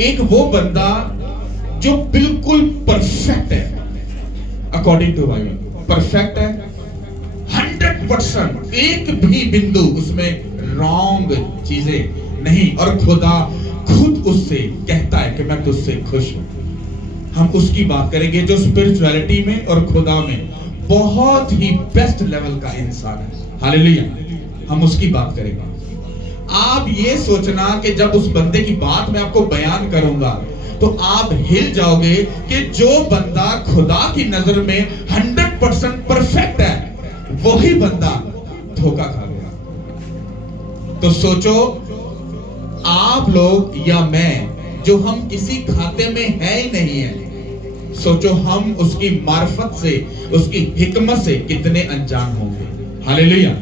एक वो बंदा जो बिल्कुल परफेक्ट है, अकॉर्डिंग टू बाइबल परफेक्ट है, 100%, एक भी बिंदु उसमें रॉन्ग चीजें नहीं, और खुदा खुद उससे कहता है कि मैं तुझसे खुश हूं। हम उसकी बात करेंगे जो स्पिरिचुअलिटी में और खुदा में बहुत ही बेस्ट लेवल का इंसान है। हालेलुया, हम उसकी बात करेंगे। आप ये सोचना कि जब उस बंदे की बात मैं आपको बयान करूंगा तो आप हिल जाओगे कि जो बंदा खुदा की नजर में 100% परफेक्ट है, वही बंदा धोखा खा गया। तो सोचो, आप लोग या मैं जो हम किसी खाते में है ही नहीं है, सोचो हम उसकी मार्फत से, उसकी हिकमत से कितने अनजान होंगे। हालेलुया।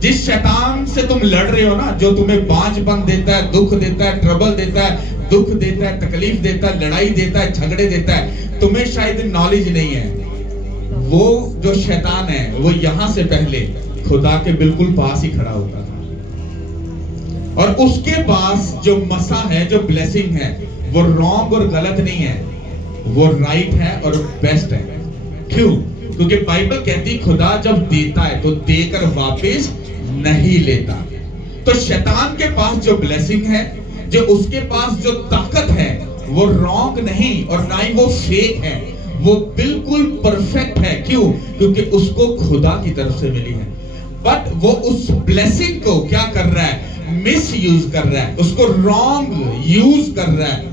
जिस शैतान से तुम लड़ रहे हो ना, जो तुम्हें बांझपन देता है, दुख देता है, ट्रबल देता है, दुख देता है, तकलीफ देता है, लड़ाई देता है, झगड़े देता है, तुम्हें शायद नॉलेज नहीं है। वो जो शैतान है वो यहां से पहले खुदा के बिल्कुल पास ही खड़ा होता था, और उसके पास जो मसा है, जो ब्लेसिंग है, वो रॉन्ग और गलत नहीं है, वो राइट है और बेस्ट है। क्यों? क्योंकि बाइबल कहती खुदा जब देता है तो देकर वापस नहीं लेता। तो शैतान के पास जो ब्लेसिंग है, जो उसके पास जो ताकत है, वो रॉन्ग नहीं और ना ही वो फेक है, वो बिल्कुल परफेक्ट है। क्यों? क्योंकि उसको खुदा की तरफ से मिली है। बट वो उस ब्लेसिंग को क्या कर रहा है? मिस यूज कर रहा है, उसको रॉन्ग यूज कर रहा है।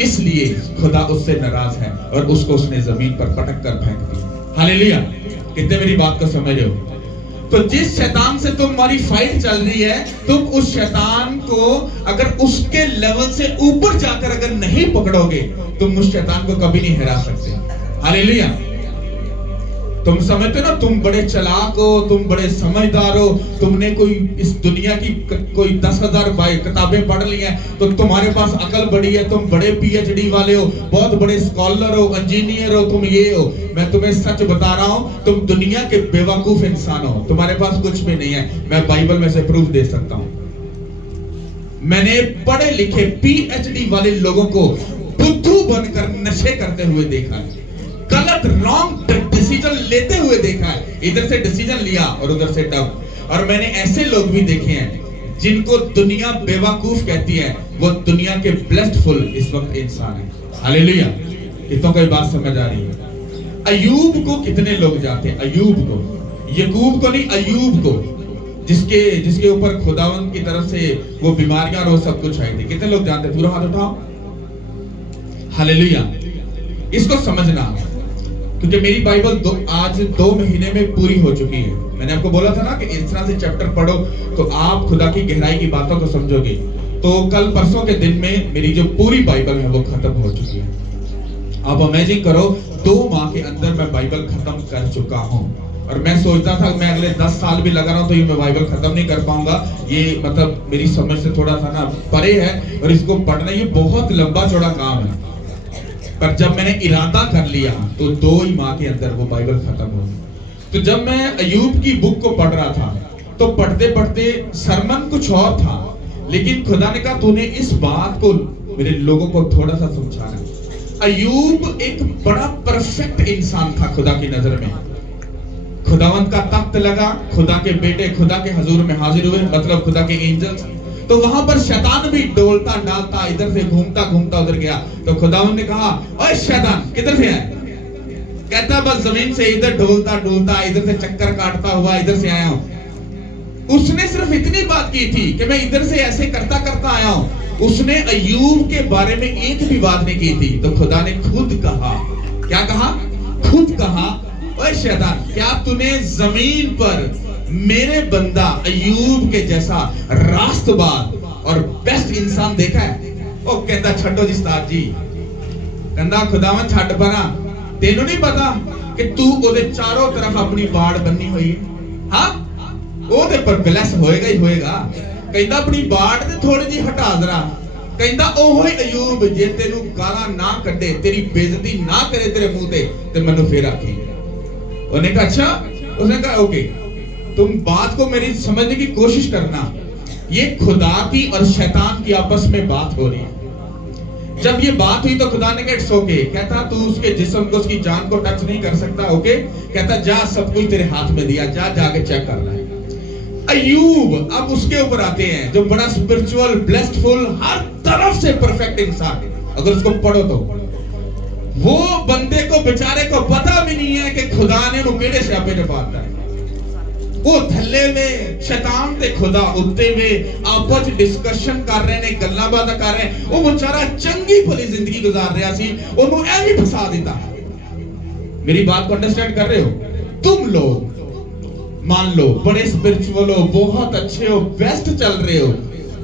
इसलिए खुदा उससे नाराज है और उसको उसने जमीन पर पटक कर फेंक दिया। हालेलुया। कितने मेरी बात को समझ रहे हो? तो जिस शैतान से तुम्हारी फाइट चल रही है, तुम उस शैतान को अगर उसके लेवल से ऊपर जाकर अगर नहीं पकड़ोगे, तुम उस शैतान को कभी नहीं हरा सकते। हालेलुया। तुम समझते हो ना, तुम बड़े चालाक हो, तुम बड़े समझदार हो, तुमने कोई इस दुनिया की कोई 10,000 किताबें पढ़ ली हैं, तो तुम्हारे पास अकल बड़ी है, तुम बड़े PhD वाले हो, बहुत बड़े स्कॉलर हो, इंजीनियर हो, तुम ये हो। मैं तुम्हें सच बता रहा हूं, तुम दुनिया के बेवकूफ इंसान हो, तुम्हारे पास कुछ भी नहीं है। मैं बाइबल में से प्रूफ दे सकता हूं। मैंने पढ़े लिखे PhD वाले लोगों को बुद्धू बनकर नशे करते हुए देखा है, गलत रॉन्ग डिसीजन लेते हुए देखा है, इधर से डिसीजन लिया और उधर से डब। और मैंने ऐसे लोग भी देखे हैं जिनको दुनिया बेवकूफ कहती है, वो दुनिया के ब्लेस्डफुल इस वक्त इंसान है। हालेलुया। कितनों को बात समझ आ रही है? अयूब को कितने लोग जानते हैं? अयूब को, यकूब को नहीं, अयूब को, जिसके ऊपर खुदावंत की तरफ से वो बीमारियां और वो सब कुछ आई थी। कितने लोग जानते हैं? पूरा हाथ उठाओ। हालेलुया। इसको समझना, क्योंकि मेरी बाइबल आज 2 महीने में पूरी हो चुकी है। मैंने आपको बोला था ना कि इस तरह से चैप्टर पढ़ो तो आप खुदा की गहराई की बातों को समझोगे। तो कल परसों के दिन में मेरी जो पूरी बाइबल है वो खत्म हो चुकी है। आप इमेजिन करो, 2 माह के अंदर मैं बाइबल खत्म कर चुका हूँ। और मैं सोचता था मैं अगले 10 साल भी लगा रहा हूँ तो ये मैं बाइबल खत्म नहीं कर पाऊंगा। ये मतलब मेरी समझ से थोड़ा सा ना परे है, और इसको पढ़ना ये बहुत लंबा चौड़ा काम है। पर जब मैंने इरादा कर लिया तो 2 ही माह के अंदर वो बाइबल खत्म हो गई। तो जब मैं अयूब की बुक को पढ़ रहा था तो पढ़ते पढ़ते सरमन कुछ और था, लेकिन खुदा ने कहा तूने इस बात को मेरे लोगों को थोड़ा सा समझाना। अयूब एक बड़ा परफेक्ट इंसान था खुदा की नजर में। खुदावंत का तख्त लगा, खुदा के बेटे खुदा के हजूर में हाजिर हुए, मतलब खुदा के एंजल्स। तो वहां पर शैतान भी डोलता डालता इधर से घूमता घूमता उधर गया। तो खुदावंत ने कहा, ओए शैतान किधर से आया? कहता बस जमीन से इधर डोलता डोलता इधर से चक्कर काटता हुआ इधर से आया हूं। उसने सिर्फ इतनी बात की थी कि मैं इधर से ऐसे करता करता आया हूं। उसने अयूब के बारे में एक भी बात नहीं की थी। तो खुदा ने खुद कहा, क्या कहा? खुद कहा, ओए शैतान क्या तूने जमीन पर मेरे बंदा अयूब के जैसा रास्तबाज और बेस्ट इंसान देखा है? ओ कहता छड्डो जी उस्ताद जी, कहता खुदावन छड्ड परा, तेनू नहीं पता कि तू ओदे चारों तरफ अपनी बाड़ बन्नी हुई है। हाँ ओदे पर ब्लेस होएगा ही होएगा। कहता अपनी बाड़ ते थोड़ी जी हटा जरा। कहता ओहो ही अयूब जे तेनू गाला ना कड्डे, तेरी बेइज्जती ना करे तेरे मुंह ते मैनू फिर आखी। उन्हें कहा अच्छा? उसने कहा ओके, तुम बात को मेरी समझने की कोशिश करना। ये खुदा की और शैतान की आपस में बात हो रही है। जब ये बात हुई तो खुदा ने कहा इट्स ओके, कहता तू उसके जिस्म को, उसकी जान को टच नहीं कर सकता, ओके, कहता जा सब कुछ तेरे हाथ में दिया, जा जाके चेक कर ले। अय्यूब अब उसके ऊपर आते हैं, जो बड़ा स्पिरिचुअल, ब्लेस्डफुल, हर तरफ से परफेक्ट इंसान है। अगर उसको पढ़ो तो वो बंदे को, बेचारे को पता भी नहीं है कि खुदा ने उन्हें केड़े स्यापे च पाता है। वो थल्ले में शैतान ते खुदा उत्ते में आपस डिस्कशन कर रहे ने, गल्लां बातां कर रहे हैं। वो बेचारा चंगी भली जिंदगी गुजार रहा सी, ओनू ऐ भी फसा दिता। मेरी बात को अंडरस्टैंड कर रहे हो? तुम लोग मान लो बड़े स्पिरिचुअल हो, बहुत अच्छे हो, बेस्ट चल रहे हो,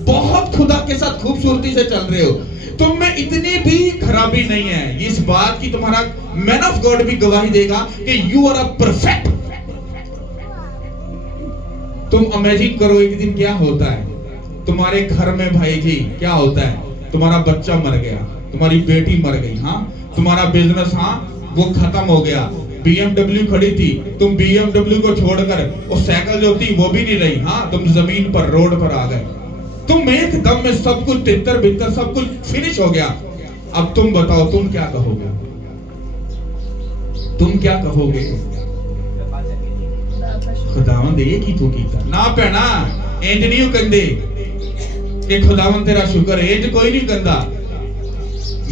बहुत खुदा के साथ खूबसूरती से चल रहे हो, तुम में इतनी भी खराबी नहीं है। इस बात की तुम्हारा मैन ऑफ गॉड भी गवाही देगा कि यू आर अ परफेक्ट। तुम इमेजिन करो एक दिन क्या होता है तुम्हारे घर में, भाई जी क्या होता है, तुम्हारा बच्चा मर गया, तुम्हारी बेटी मर गई, हाँ, तुम्हारा बिजनेस, हाँ, वो खत्म हो गया, BMW खड़ी थी, तुम BMW को छोड़कर वो साइकिल जो थी वो भी नहीं रही, हाँ, तुम जमीन पर, रोड पर आ गए, तुम एकदम में सब कुछ तितर बितर सब कुछ फिनिश हो गया। अब तुम बताओ तुम क्या कहोगे? तुम क्या कहोगे? खुदावंद ये की तू कीता ना पैना, इंज नहीं कहंदे कि खुदावंद तेरा शुक्र है, इंज कोई नहीं कहंदा।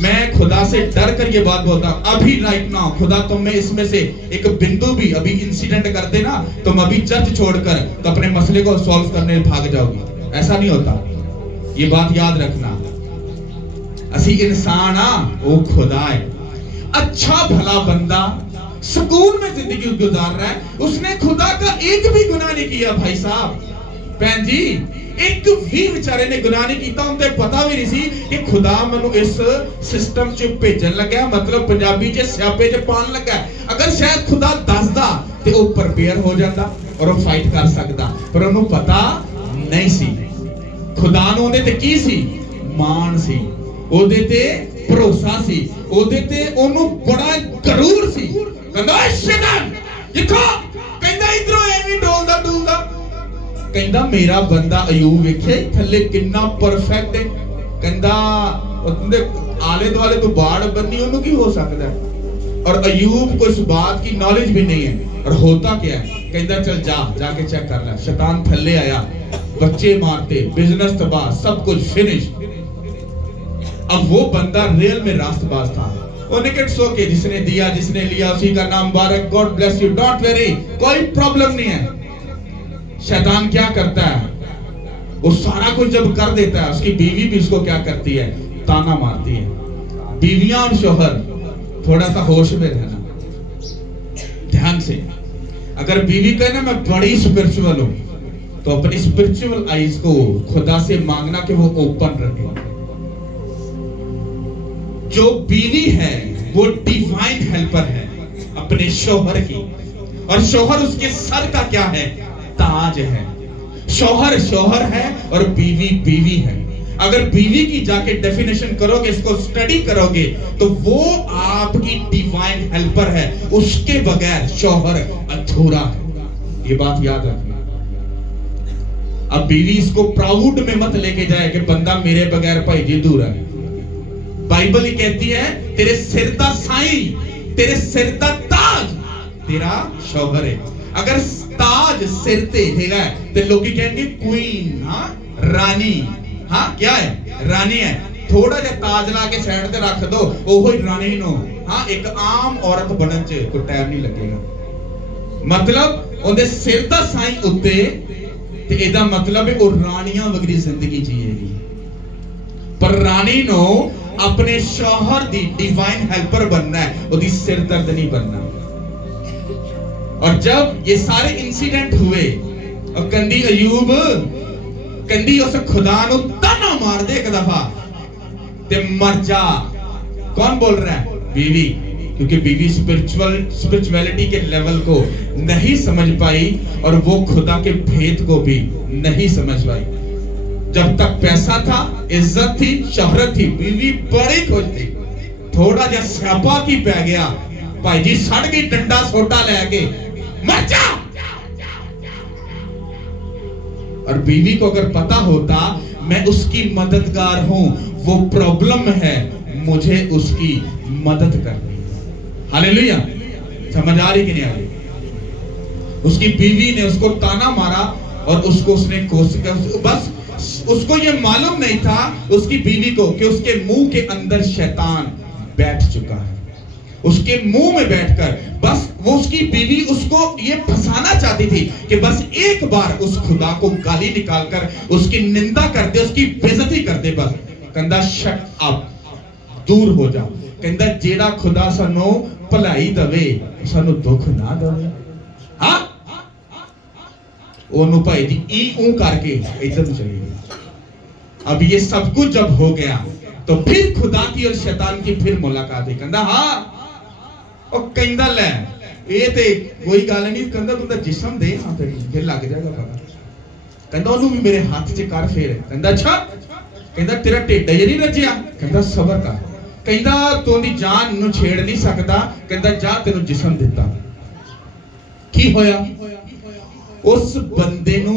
मैं खुदा से डर कर ये बात बोलता हूं, अभी राइट नाउ खुदा तुम्हें इसमें से एक बिंदु भी अभी इंसिडेंट कर दे ना, तुम अभी चर्च छोड़कर तो अपने मसले को सॉल्व करने भाग जाओगी। ऐसा नहीं होता, ये बात याद रखना। असी इंसान आ, वो खुदा है। अच्छा भला बंदा सुकून में जिंदगी गुजार रहा है, उसने खुदा का एक भी गुनाह नहीं किया। भाई साहब, बहन जी, एक भी बेचारे ने गुनाह नहीं किया। उन्हें पता भी नहीं सी कि खुदा मैनू इस सिस्टम च भेजन लगा, मतलब पंजाबी च स्यापे च पान लगा। अगर शायद खुदा दसदा ते वो प्रिपेयर हो जाता और वो फाइट कर सकता, पर उन्हें पता नहीं सी। खुदा नूं उहदे ते की सी? मान सी, ओहदे ते भरोसा सी, ओहदे ते ओनू बड़ा गरूर सी। कहंदा शैतान देखो, कहंदा इधरों एवें डोलदा डोलदा, कहंदा मेरा बंदा अयूब वेखे थल्ले कितना परफेक्ट है। कहंदा उहदे आले दुआले तो बाड़ बन्नी, ओनू की हो सकदा है? और अयूब को इस बात की नॉलेज भी नहीं है। और होता क्या है? कहंदा चल जा, जाके चेक कर ले। शैतान थल्ले आया, बच्चे मारते, बिजनेस तबाह, सब कुछ फिनिश। अब वो बंदा रियल में रास्तबाज था। इट्स ओके, जिसने दिया जिसने लिया उसी का नाम बारक, God bless you, don't very, कोई प्रॉब्लम नहीं है। शैतान क्या करता है? वो सारा कुछ जब कर देता है, उसकी बीवी भी उसको क्या करती है? ताना मारती है। बीवियां और शोहर थोड़ा सा होश में रहना, ध्यान से। अगर बीवी कहे ना मैं बड़ी स्पिरिचुअल हूं, तो अपनी स्पिरिचुअल आईज को खुदा से मांगना कि वो ओपन रखे। जो बीवी है वो डिवाइन हेल्पर है अपने शोहर की, और शोहर उसके सर का क्या है? ताज है। शोहर शोहर है और बीवी बीवी है। अगर बीवी की जाके डेफिनेशन करोगे, इसको स्टडी करोगे, तो वो आपकी डिवाइन हेल्पर है। उसके बगैर शोहर अधूरा है। ये बात याद रखना। अब बीवी इसको प्राउड में मत लेके जाए कि बंदा मेरे बगैर भाई जी अधूरा है। बाइबल ही कहती है तेरे सिर दा साई, तेरे सिर दा ताज तेरा शोहर है। अगर ताज सिर ते हैगा ते लोग कहेंगे क्वीन, हाँ, रानी, हाँ, क्या है? रानी है। थोड़ा जा ताज ला के साइड ते रख दो, ओहो ही रानी नो, हाँ, एक आम औरत बनन च कोई टाइम नहीं लगेगा। मतलब ओदे सिर दा साई उत्ते, ते एदा मतलब है वो रानियां वगरी जिंदगी जिएगी। पर रानी नो अपने शौहर दी डिवाइन हेल्पर बनना है, ओदी सिर दर्द नहीं बनना। और जब ये सारे इंसिडेंट हुए और कंदी अयूब कंदी उस खुदा नु ताना मार दे एक दफा ते मर जा। कौन बोल रहा है? बीवी। क्योंकि बीवी स्पिरिचुअलिटी के लेवल को नहीं समझ पाई और वो खुदा के भेद को भी नहीं समझ पाई। जब तक पैसा था, इज्जत थी, शोहरत थी, बीवी बड़ी खुश थी। थोड़ा जा स्यापा की पै गया, भाई जी सड़ गई, डंडा सोटा लेके मर जा। और बीवी को अगर पता होता मैं उसकी मददगार हूं, वो प्रॉब्लम है, मुझे उसकी मदद करनी। हालेलुया। समझ आ रही कि नहीं आ रही? उसकी बीवी ने उसको ताना मारा और उसको उसने बस उसको ये मालूम नहीं था उसकी बीवी को कि उसके मुंह के अंदर शैतान बैठ चुका है। उसके मुंह में बैठकर बस वो उसकी बीवी उसको ये फंसाना चाहती थी कि बस एक बार उस खुदा को गाली निकालकर उसकी निंदा कर दे, उसकी बेइज्जती कर दे। बस कहंदा शट अप, दूर हो जा। कहंदा जेड़ा खुदा सानू भलाई दवे सानू दुख ना दवे। हाँ ओनू भाई जी ई करके इधर चली गई। अब ये सब कुछ जब हो गया तो फिर खुदा की और शैतान की फिर मुलाकात हुई। कहंदा हाँ और कहंदा ले ये ते कोई गल नहीं, कहंदा तू जिस्म दे हां तेरी फिर लग जाएगा पता। कहंदा ओनू भी मेरे हाथ च कर फेर। कहंदा अच्छा। कहंदा तेरा ढिड जे नहीं रजिया। कहंदा सबर कर। कहंदा तू दी जान नु छेड़ नहीं सकदा। कहंदा जा तेनु जिस्म दिता। की होया? उस बंदे नु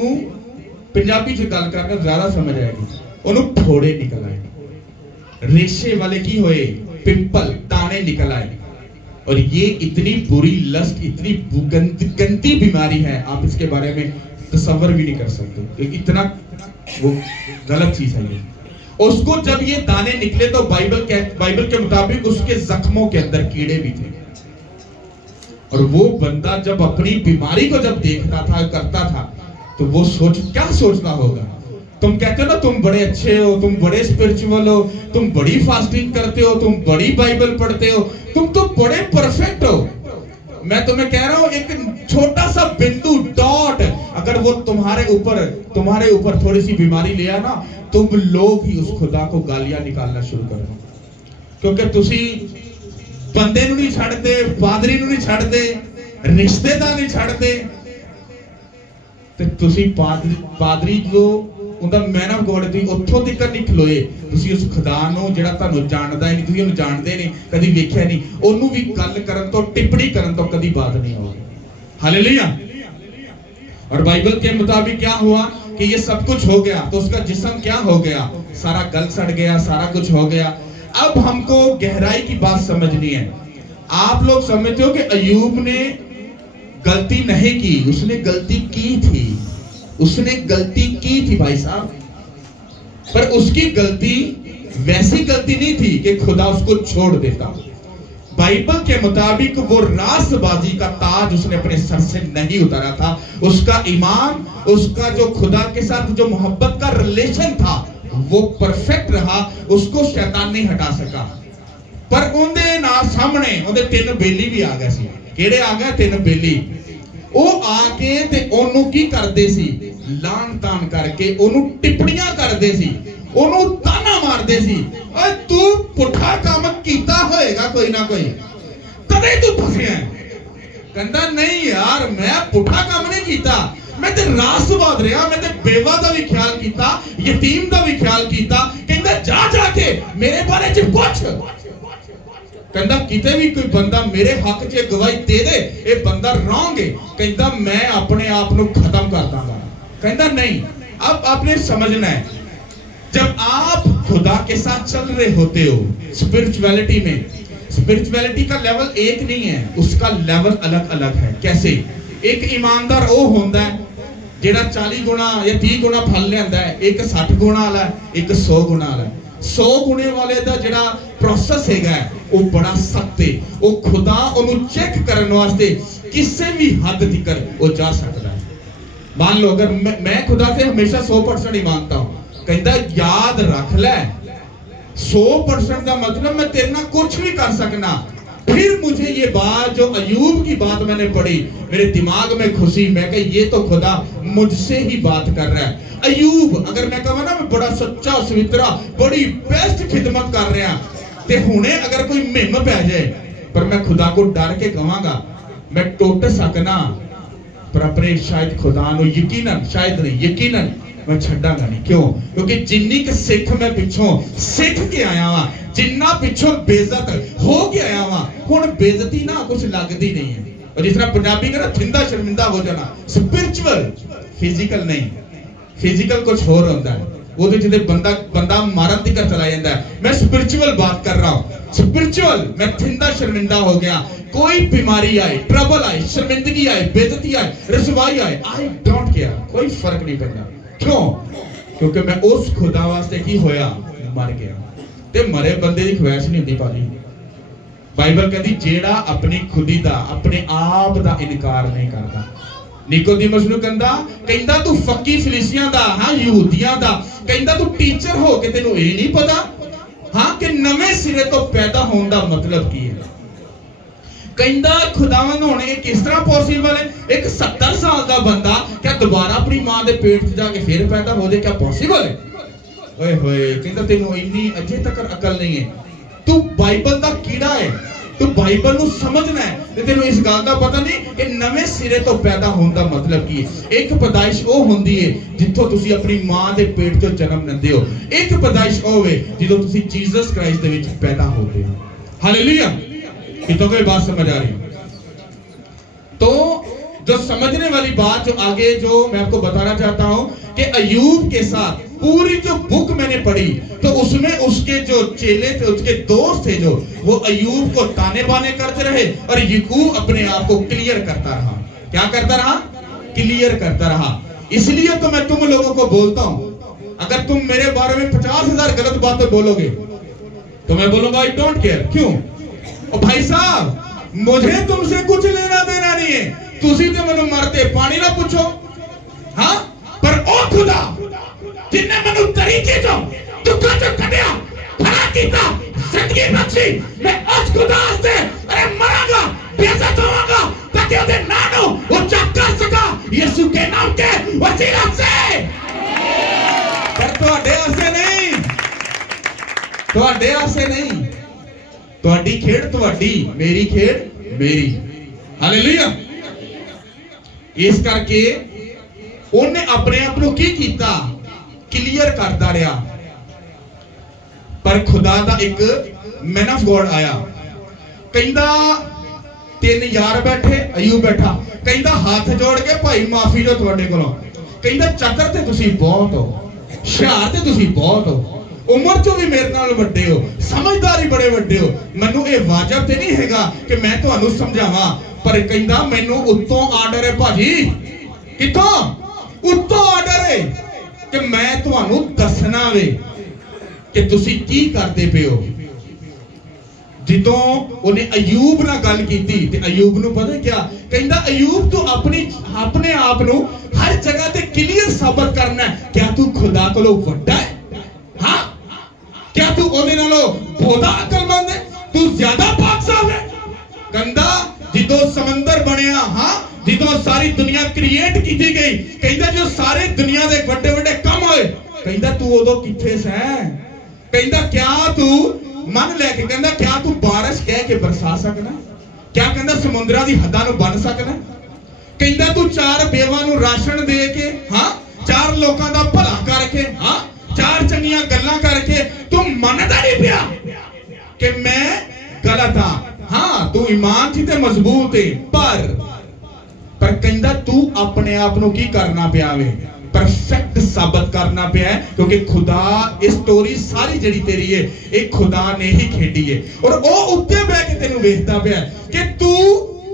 पंजाबी च गल करना ज्यादा समझ आएगी। ओनू फोड़े निकल आए, रेशे वाले की होए, पिंपल दाने निकल आए। और ये इतनी बुरी लस्ट, इतनी गंदी बीमारी है, आप इसके बारे में तसव्वुर भी नहीं कर सकते। इतना वो गलत चीज है ये। उसको जब ये दाने निकले तो बाइबल के मुताबिक उसके जख्मों के अंदर कीड़े भी थे। और वो बंदा जब अपनी बीमारी को जब देखता था, करता था, तो वो क्या सोचता होगा? तुम कहते हो ना तुम बड़े अच्छे हो, तुम बड़े स्पिरिचुअल हो, तुम बड़ी फास्टिंग करते हो, तुम बड़ी बाइबल पढ़ते हो, तुम तो बड़े परफेक्ट हो। मैं तुम्हें कह रहा हूं एक छोटा सा बिंदु डॉट अगर वो तुम्हारे ऊपर थोड़ी सी बीमारी ले आया ना, तुम लोग ही उस खुदा को गालियां निकालना शुरू कर दो। क्योंकि तुसी बंदे नु नहीं छड़ते, पादरी नु नहीं छड़ते, रिश्तेदार नहीं छड़ते, ते तुसी पादरी जो उनका मैन ऑफ गॉड तुसी उत्थों तक नहीं खलोए। तुसी उस खुदा नु जेड़ा तुहानू जानदा नहीं, तुसी उन्हें जानदे नहीं, कदी वेख्या नहीं, ओनू भी गल करन तो टिप्पणी करन तो कदी बात नहीं होगी। हालेलुया। और बाइबल के मुताबिक क्या हुआ कि ये सब कुछ हो गया तो उसका जिस्म क्या हो गया? सारा गल सड़ गया, सारा कुछ हो गया। अब हमको गहराई की बात समझनी है। आप लोग समझते हो कि अय्यूब ने गलती नहीं की, उसने गलती की थी, उसने गलती की थी भाई साहब। पर उसकी गलती वैसी गलती नहीं थी कि खुदा उसको छोड़ देता। बाइबल के मुताबिक वो रास्तबाजी का ताज उसने अपने सर से नहीं उतारा था। उसका ईमान, उसका जो खुदा के साथ जो मोहब्बत का रिलेशन था वो परफेक्ट रहा, उसको शैतान नहीं हटा सका। पर उनके ना सामने उनके तीन बेली भी आ गए सी। केड़े आ गए? तीन बेली। वो आके ते ओनू की करदे सी? लान तान करके ओनू टिप्पणियां करदे सी, ओनू ताना मारदे सी। ओए तू पुठा काम कीता होएगा कोई ना कोई, तदे तू फसिया। कहंदा नहीं यार मैं पुठा काम नहीं कीता, मैं ते रास्तबाद रहा, मैं ते बेवा दा भी ख्याल कीता, यतीम दा भी ख्याल कीता। कहंदा जा जाके मेरे बारे च पुछ। कहंदा किते भी कोई बंदा मेरे हक च गवाही दे दे, ये बंदा रॉन्ग है। कहंदा मैं अपने आप को खत्म कर दूंगा। कहंदा नहीं। अब आपने समझना है, जब आप खुदा के साथ चल रहे होते हो स्पिरिचुअलिटी में, स्पिरिचुअलिटी का लेवल एक नहीं है, उसका लेवल अलग अलग है। कैसे? एक ईमानदार वो होता है जेड़ा 40 गुना या 30 गुना फल लियांदा है, एक 60 गुना वाला है, एक 100 गुना वाला है। 100 गुणे वाले दा जेड़ा प्रोसेस है वो बड़ा सख्त है। वो खुदा ओनू चेक करने वास्ते किसी भी हद तक वो जा सकता है। मान लो अगर मैं खुदा से हमेशा 100% ही मांगता हूं, कहता याद रख ले 100% का मतलब मैं तेरे ना कुछ भी कर सकना। फिर मुझे ये बात जो अय्यूब की बात मैंने पढ़ी, मेरे दिमाग में खुशी, मैं कहा ये तो खुदा मुझसे ही बात कर रहा है। अय्यूब अगर मैं कहूँ ना मैं बड़ा सच्चा सवित्रा बड़ी बेस्ट खिदमत कर रहा, ते हुणे अगर कोई मिम पै जाए, पर मैं खुदा को डर के कहूँगा मैं टुट सकना, पर अपने शायद खुदा नु यकीनन, शायद नहीं यकीनन मैं छड्डांगा नहीं। क्यों? क्योंकि जिन्नी के सिख मैं पिछों सिख के आया वा, जिन्ना पिछों बेइज्जत हो के आया वा, हुण बेइज्जती ना कुछ लगदी नहीं है। और जिस तरह पंजाबी का ना थिंदा शर्मिंदा हो जाना, स्पिरिचुअल, फिजिकल नहीं। फिजिकल कुछ होर होता है, वो तो जिसे बंदा बंदा मारन तक चला जाता है। मैं स्पिरिचुअल बात कर रहा हूँ, स्पिरिचुअल। मैं थिंदा शर्मिंदा हो गया, कोई बीमारी आए, ट्रबल आए, शर्मिंदगी आए, बेइज्जती आए, रसवाई आए, आई डोंट केयर, कोई फर्क नहीं पैंदा। क्यों? क्योंकि मैं उस खुदा वास्ते की होया, मर गया। ते मरे बंदे की ख्वाहिश नहीं होती भाजी। बाइबल कहती जेड़ा अपनी खुदी दा, अपने आप दा इनकार नहीं करता। निकोदेमुस नु कहंदा तू फक्की फरीसियां दा, हां यहूदियां दा, कहंदा तू टीचर हो के तेनू ये नहीं पता हां कि नवे सिरे तो पैदा होने दा मतलब की है। कहंदा खुदावन होने किस तरह पॉसिबल है? एक 70 साल दा बंदा क्या दोबारा अपनी मां दे पेट च जाके फिर पैदा हो जाए? क्या पॉसिबल है? ओए होए, कहंदा तेनू इन्नी अजे तक अकल नहीं है। तू बाइबल दा कीड़ा है, तू बाइबल नु समझना है ते तेनू इस गल दा पता नहीं कि नवे सिरे तो पैदा होने दा मतलब की है। एक पैदाइश ओ हुंदी है जिथों तुसी अपनी मां दे पेट चों जन्म लैंदे हो। एक पैदाइश ओ वे जिदों तुसी जीसस क्राइस्ट दे विच पैदा होते हो। हालेलुया। कितों कोई बात समझ आ रही है? तो जो समझने वाली बात जो आगे जो मैं आपको बताना चाहता हूं कि अय्यूब के साथ पूरी जो बुक मैंने पढ़ी तो उसमें उसके जो चेले थे, उसके दोस्त थे, जो वो अय्यूब को ताने बाने करते रहे और याकूब अपने आप को क्लियर करता रहा। क्या करता रहा? क्लियर करता रहा। इसलिए तो मैं तुम लोगों को बोलता हूं, अगर तुम मेरे बारे में 50,000 गलत बातें बोलोगे तो मैं बोलूंगा आई डोंट केयर। क्यों? और भाई साहब मुझे तुमसे कुछ लेना देना नहीं है, तुसी ते मैनू मरते पानी ना पूछो। हां पर ओ खुदा जिन्ने मैनू तरीके चो दुखा चो कढिया, भला कीता, जिंदगी बख्शी, मैं उस खुदा से अरे मरांगा, बेइज्जत होवांगा ताकि ओदे नाम नु ऊंचा कर सका यीशु के नाम के वसीला से। पर तुहाडे आसे नहीं, तुहाडे आसे नहीं, तुहाडी खेड़ तुहाडी, मेरी खेड़ मेरी। हालेलुया। इस करके उन्हें अपने आप को की कीता? क्लियर करता रहा। पर खुदा दा एक मैन ऑफ गॉड आया, कहंदा 3 यार बैठे, अय्यूब बैठा, कहंदा हाथ जोड़ के भाई माफी जो तुहाडे कोलों, कहंदा चतर ते तुसी बहुत हो, हुशियार ते तुसी बहुत हो, उम्र चो भी मेरे नाल वड्डे हो, समझदारी बड़े वड्डे हो, मैनू ये वाजिब ते नहीं हैगा कि मैं तुहानू समझावां, पर कहंदा मैनू उत्तों आर्डर है भाजी। किथों? उत्तों आर्डर है कि मैं तुहानू दसना वे कि तुसी की करदे पे हो। जिदों उन्हें अय्यूब नाल गल कीती ते अय्यूब नू पता क्या कहंदा? अय्यूब तू अपने आप नू हर जगह ते क्लियर साबित करना है। क्या तू खुदा कोलों वड्डा है? हां, क्या तू ओदे नालों बहुता अकलमंद है? तू ज्यादा पाकसाफ है? कहंदा जिदों समंदर बनया, हां जिदों सारी दुनिया क्रिएट की गई, कहंदा जो सारे दुनिया दे बड़े बड़े कम होए, कहंदा तू उदों किथे सै? कहंदा क्या तू मन लेके, कहंदा क्या तू बारिश कह के बरसा सकना? क्या कहंदा समुद्रां दी हद्दां नू बन सकना? कहंदा तू 4 बेवां नू राशन दे के, हां 4 लोकां दा भला करके, हां 4 चंगियां गल्लां करके तू मनदा नहीं पिया कि मैं गलत हां? हां तू ईमान सी ते मजबूत है, पर कहंदा तू अपने आप नू की करना पिया वे? परफेक्ट साबित करना पिया है, क्योंकि खुदा इस स्टोरी सारी जड़ी तेरी है एक खुदा ने ही खेडी है। और वो उत्ते बैठ के तेनू वेखदा पिया कि तू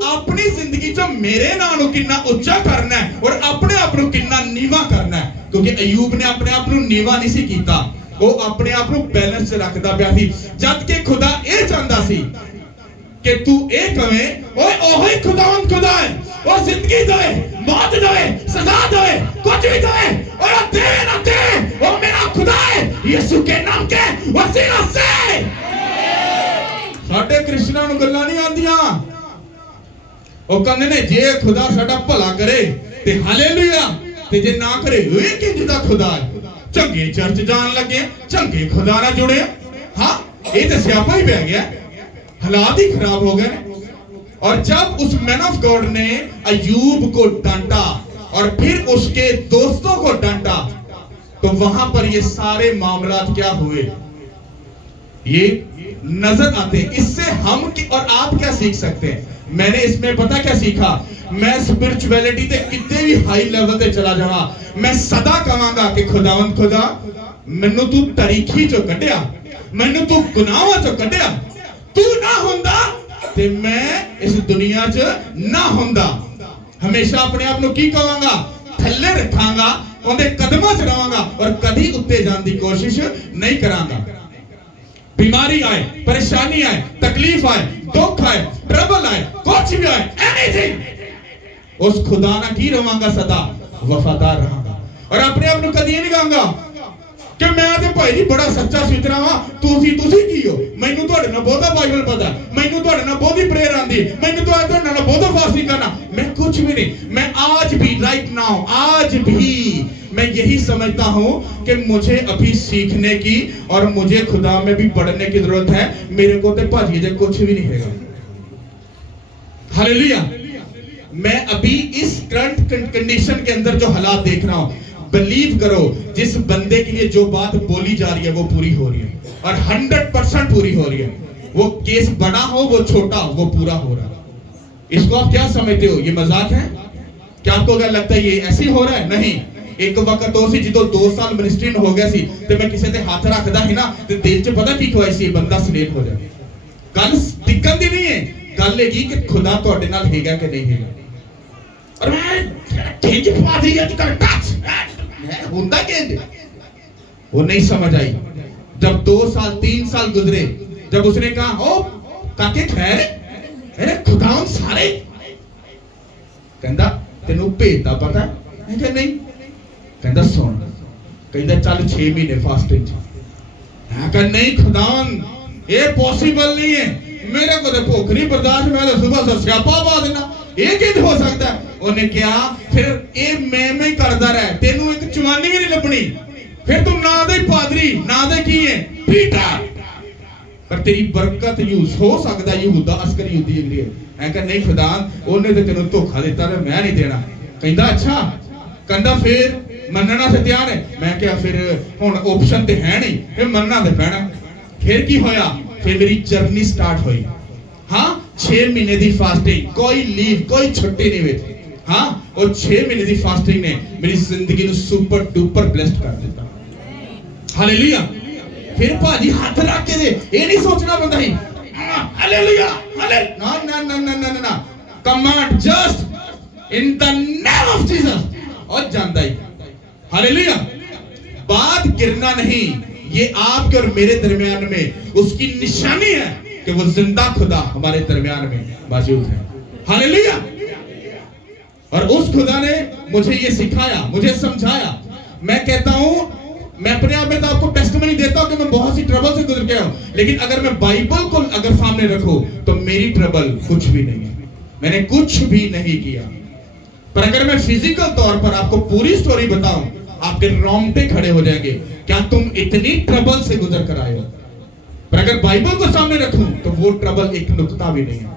अपनी जिंदगी च मेरे नाम नू कितना उच्चा करना है और अपने आप नू कितना नीवा करना है। क्योंकि अय्यूब ने अपने आप नू नीवा नहीं सी कीता, वो अपने आप नू बैलेंस च रखदा पिया सी, जबकि खुदा ये चाहता सी कि तू ए कहे ओए ओही खुदावंद खुदा है, वो जिंदगी दे, मौत दे, सजा दे, कुछ भी दे, और दे ना दे, वो मेरा खुदा है यीशु के नाम के वसीला से। साडे क्रिश्चियनां नूं गल्लां नहीं आंदियां, वो कहंदे ने जे खुदा साडा भला करे ते हालेलुया, ते जे ना करे ओए किंज दा खुदा है? चंगे चर्च जान लगे, चंगे खुदा नाल जुड़े, हां ये ते सियापा ही पै गया, हालात ही खराब हो गए। और जब उस मैन ऑफ गॉड ने अय्यूब को डांटा और फिर उसके दोस्तों को डांटा, तो वहां पर ये सारे मामलात क्या हुए ये नजर आते हैं। इससे हम और आप क्या सीख सकते हैं? मैंने इसमें पता क्या सीखा? मैं स्पिरिचुअलिटी ते कितने भी हाई लेवल पे चला जावा, मैं सदा कहांगा कि खुदावंद खुदा मैनू तू तरीखी चो कढ़िया, मैनू तू गुनाहां चो कढ़िया, तू ना हुंदा ते मैं इस दुनिया च ना हुंदा। हमेशा अपने आप को की कहांगा, थल्ले रखांगा, उनके कदमां च रहांगा और कभी उत्ते जाने की कोशिश नहीं करांगा। बीमारी आए, परेशानी आए, तकलीफ आए, दुख आए, ट्रबल आए, कुछ भी आए, एनीथिंग, उस खुदा ना की रहांगा, सदा वफादार रहांगा। और अपने आप को कभी नहीं कहांगा कि मैं तो भाई जी बड़ा सच्चा सुथरा हाँ, तुसी की हो, मैनू तुहाडे नाल बहुता बाइबल पता, मैनू तुहाडे नाल बहुती प्रेयर आंदी, मैनू तुहाडे नाल बहुता फास्टिंग करना। मैं कुछ भी नहीं। मैं आज भी, राइट नाउ, आज भी मैं यही समझता हूं कि मुझे अभी सीखने की और मुझे खुदा में भी बढ़ने की जरूरत है। मेरे को तो भाजी दे कुछ भी नहीं है। हालेलुया। मैं अभी इस करंट कंडीशन के अंदर जो हालात देख रहा हूं, बिलीव करो, जिस बंदे के लिए जो बात बोली जा रही है वो पूरी हो रही है और 100% पूरी हो रही है। वो केस बड़ा हो, वो छोटा हो, वो पूरा हो रहा है। इसको आप क्या समझते हो? ये मजाक है क्या? आपको क्या लगता है ये ऐसे हो रहा है? नहीं। एक वक्त तो सी जो 2 साल मिनिस्ट्री हो गया सी ते मैं किसी ते हाथ रखदा ही ना ते दिल च पता की खोई सी बंदा स्लेप हो जाए। गल दिक्कत दी नहीं है, गल है कि खुदा तुहाडे नाल हैगा कि नहीं हैगा। और मैं ठीक पा दी है कर टच होता के वो नहीं समझ आई। जब 2 साल 3 साल गुजरे, जब उसने कहा ओ काके खैर अरे खुदा सारे कहंदा तेनू भेजदा पता है? मैं कहा नहीं। कहंदा सुन, कहंदा चल 6 महीने फास्टिंग। मैं कहा नहीं खुदावन ये पॉसिबल नहीं है, मेरे को तो भूख नहीं बर्दाश्त, मैं तो सुबह से स्यापा पा देना, ये किद हो सकता है? उन्हें क्या फिर ये मैं करदा रहा, तेनू एक चवानी भी नहीं लभनी, फिर तू ना दे पादरी ना दे की है पीटर, पर तेरी बरकत यूज हो सकता है। यहूदा अस्कर यहूदी अगली है। मैं कहा नहीं खुदा उन्हें तो तेनू धोखा दिता, मैं नहीं देना। कहंदा अच्छा, कहंदा फिर मनना से तैयार है? मैं क्या फिर हुण ऑप्शन ते है नहीं, फिर मनना ते पैना। फिर की होया? फिर मेरी जर्नी स्टार्ट हुई। हाँ 6 महीने की फास्टिंग, कोई लीव कोई छुट्टी नहीं हुई। हाँ और 6 महीने की फास्टिंग ने मेरी जिंदगी को सुपर डुपर ब्लेस्ड कर दिता। हालेलुया। फिर भाजी हाथ रख के दे, ये नहीं सोचना बंदा ही हालेलुया हालेलुया, ना ना ना ना ना ना, command just in the name of Jesus और जानता ही। हालेलुया। बात गिरना नहीं, ये आपके और मेरे दरमियान में उसकी निशानी है कि वो जिंदा खुदा हमारे दरमियान में मौजूद है। हालेलुया। और उस खुदा ने मुझे ये सिखाया, मुझे समझाया। मैं कहता हूं, मैं अपने आप में तो आपको टेस्टिमनी देता हूं कि मैं बहुत सी ट्रबल से गुजर गया हूं, लेकिन अगर मैं बाइबल को अगर सामने रखूं तो मेरी ट्रबल कुछ भी नहीं है, मैंने कुछ भी नहीं किया। पर अगर मैं फिजिकल तौर पर आपको पूरी स्टोरी बताऊं, आपके रोंगटे खड़े हो जाएंगे, क्या तुम इतनी ट्रबल से गुजर कर आए हो। पर अगर बाइबल को सामने रखूं तो वो ट्रबल एक नुक्ता भी नहीं है,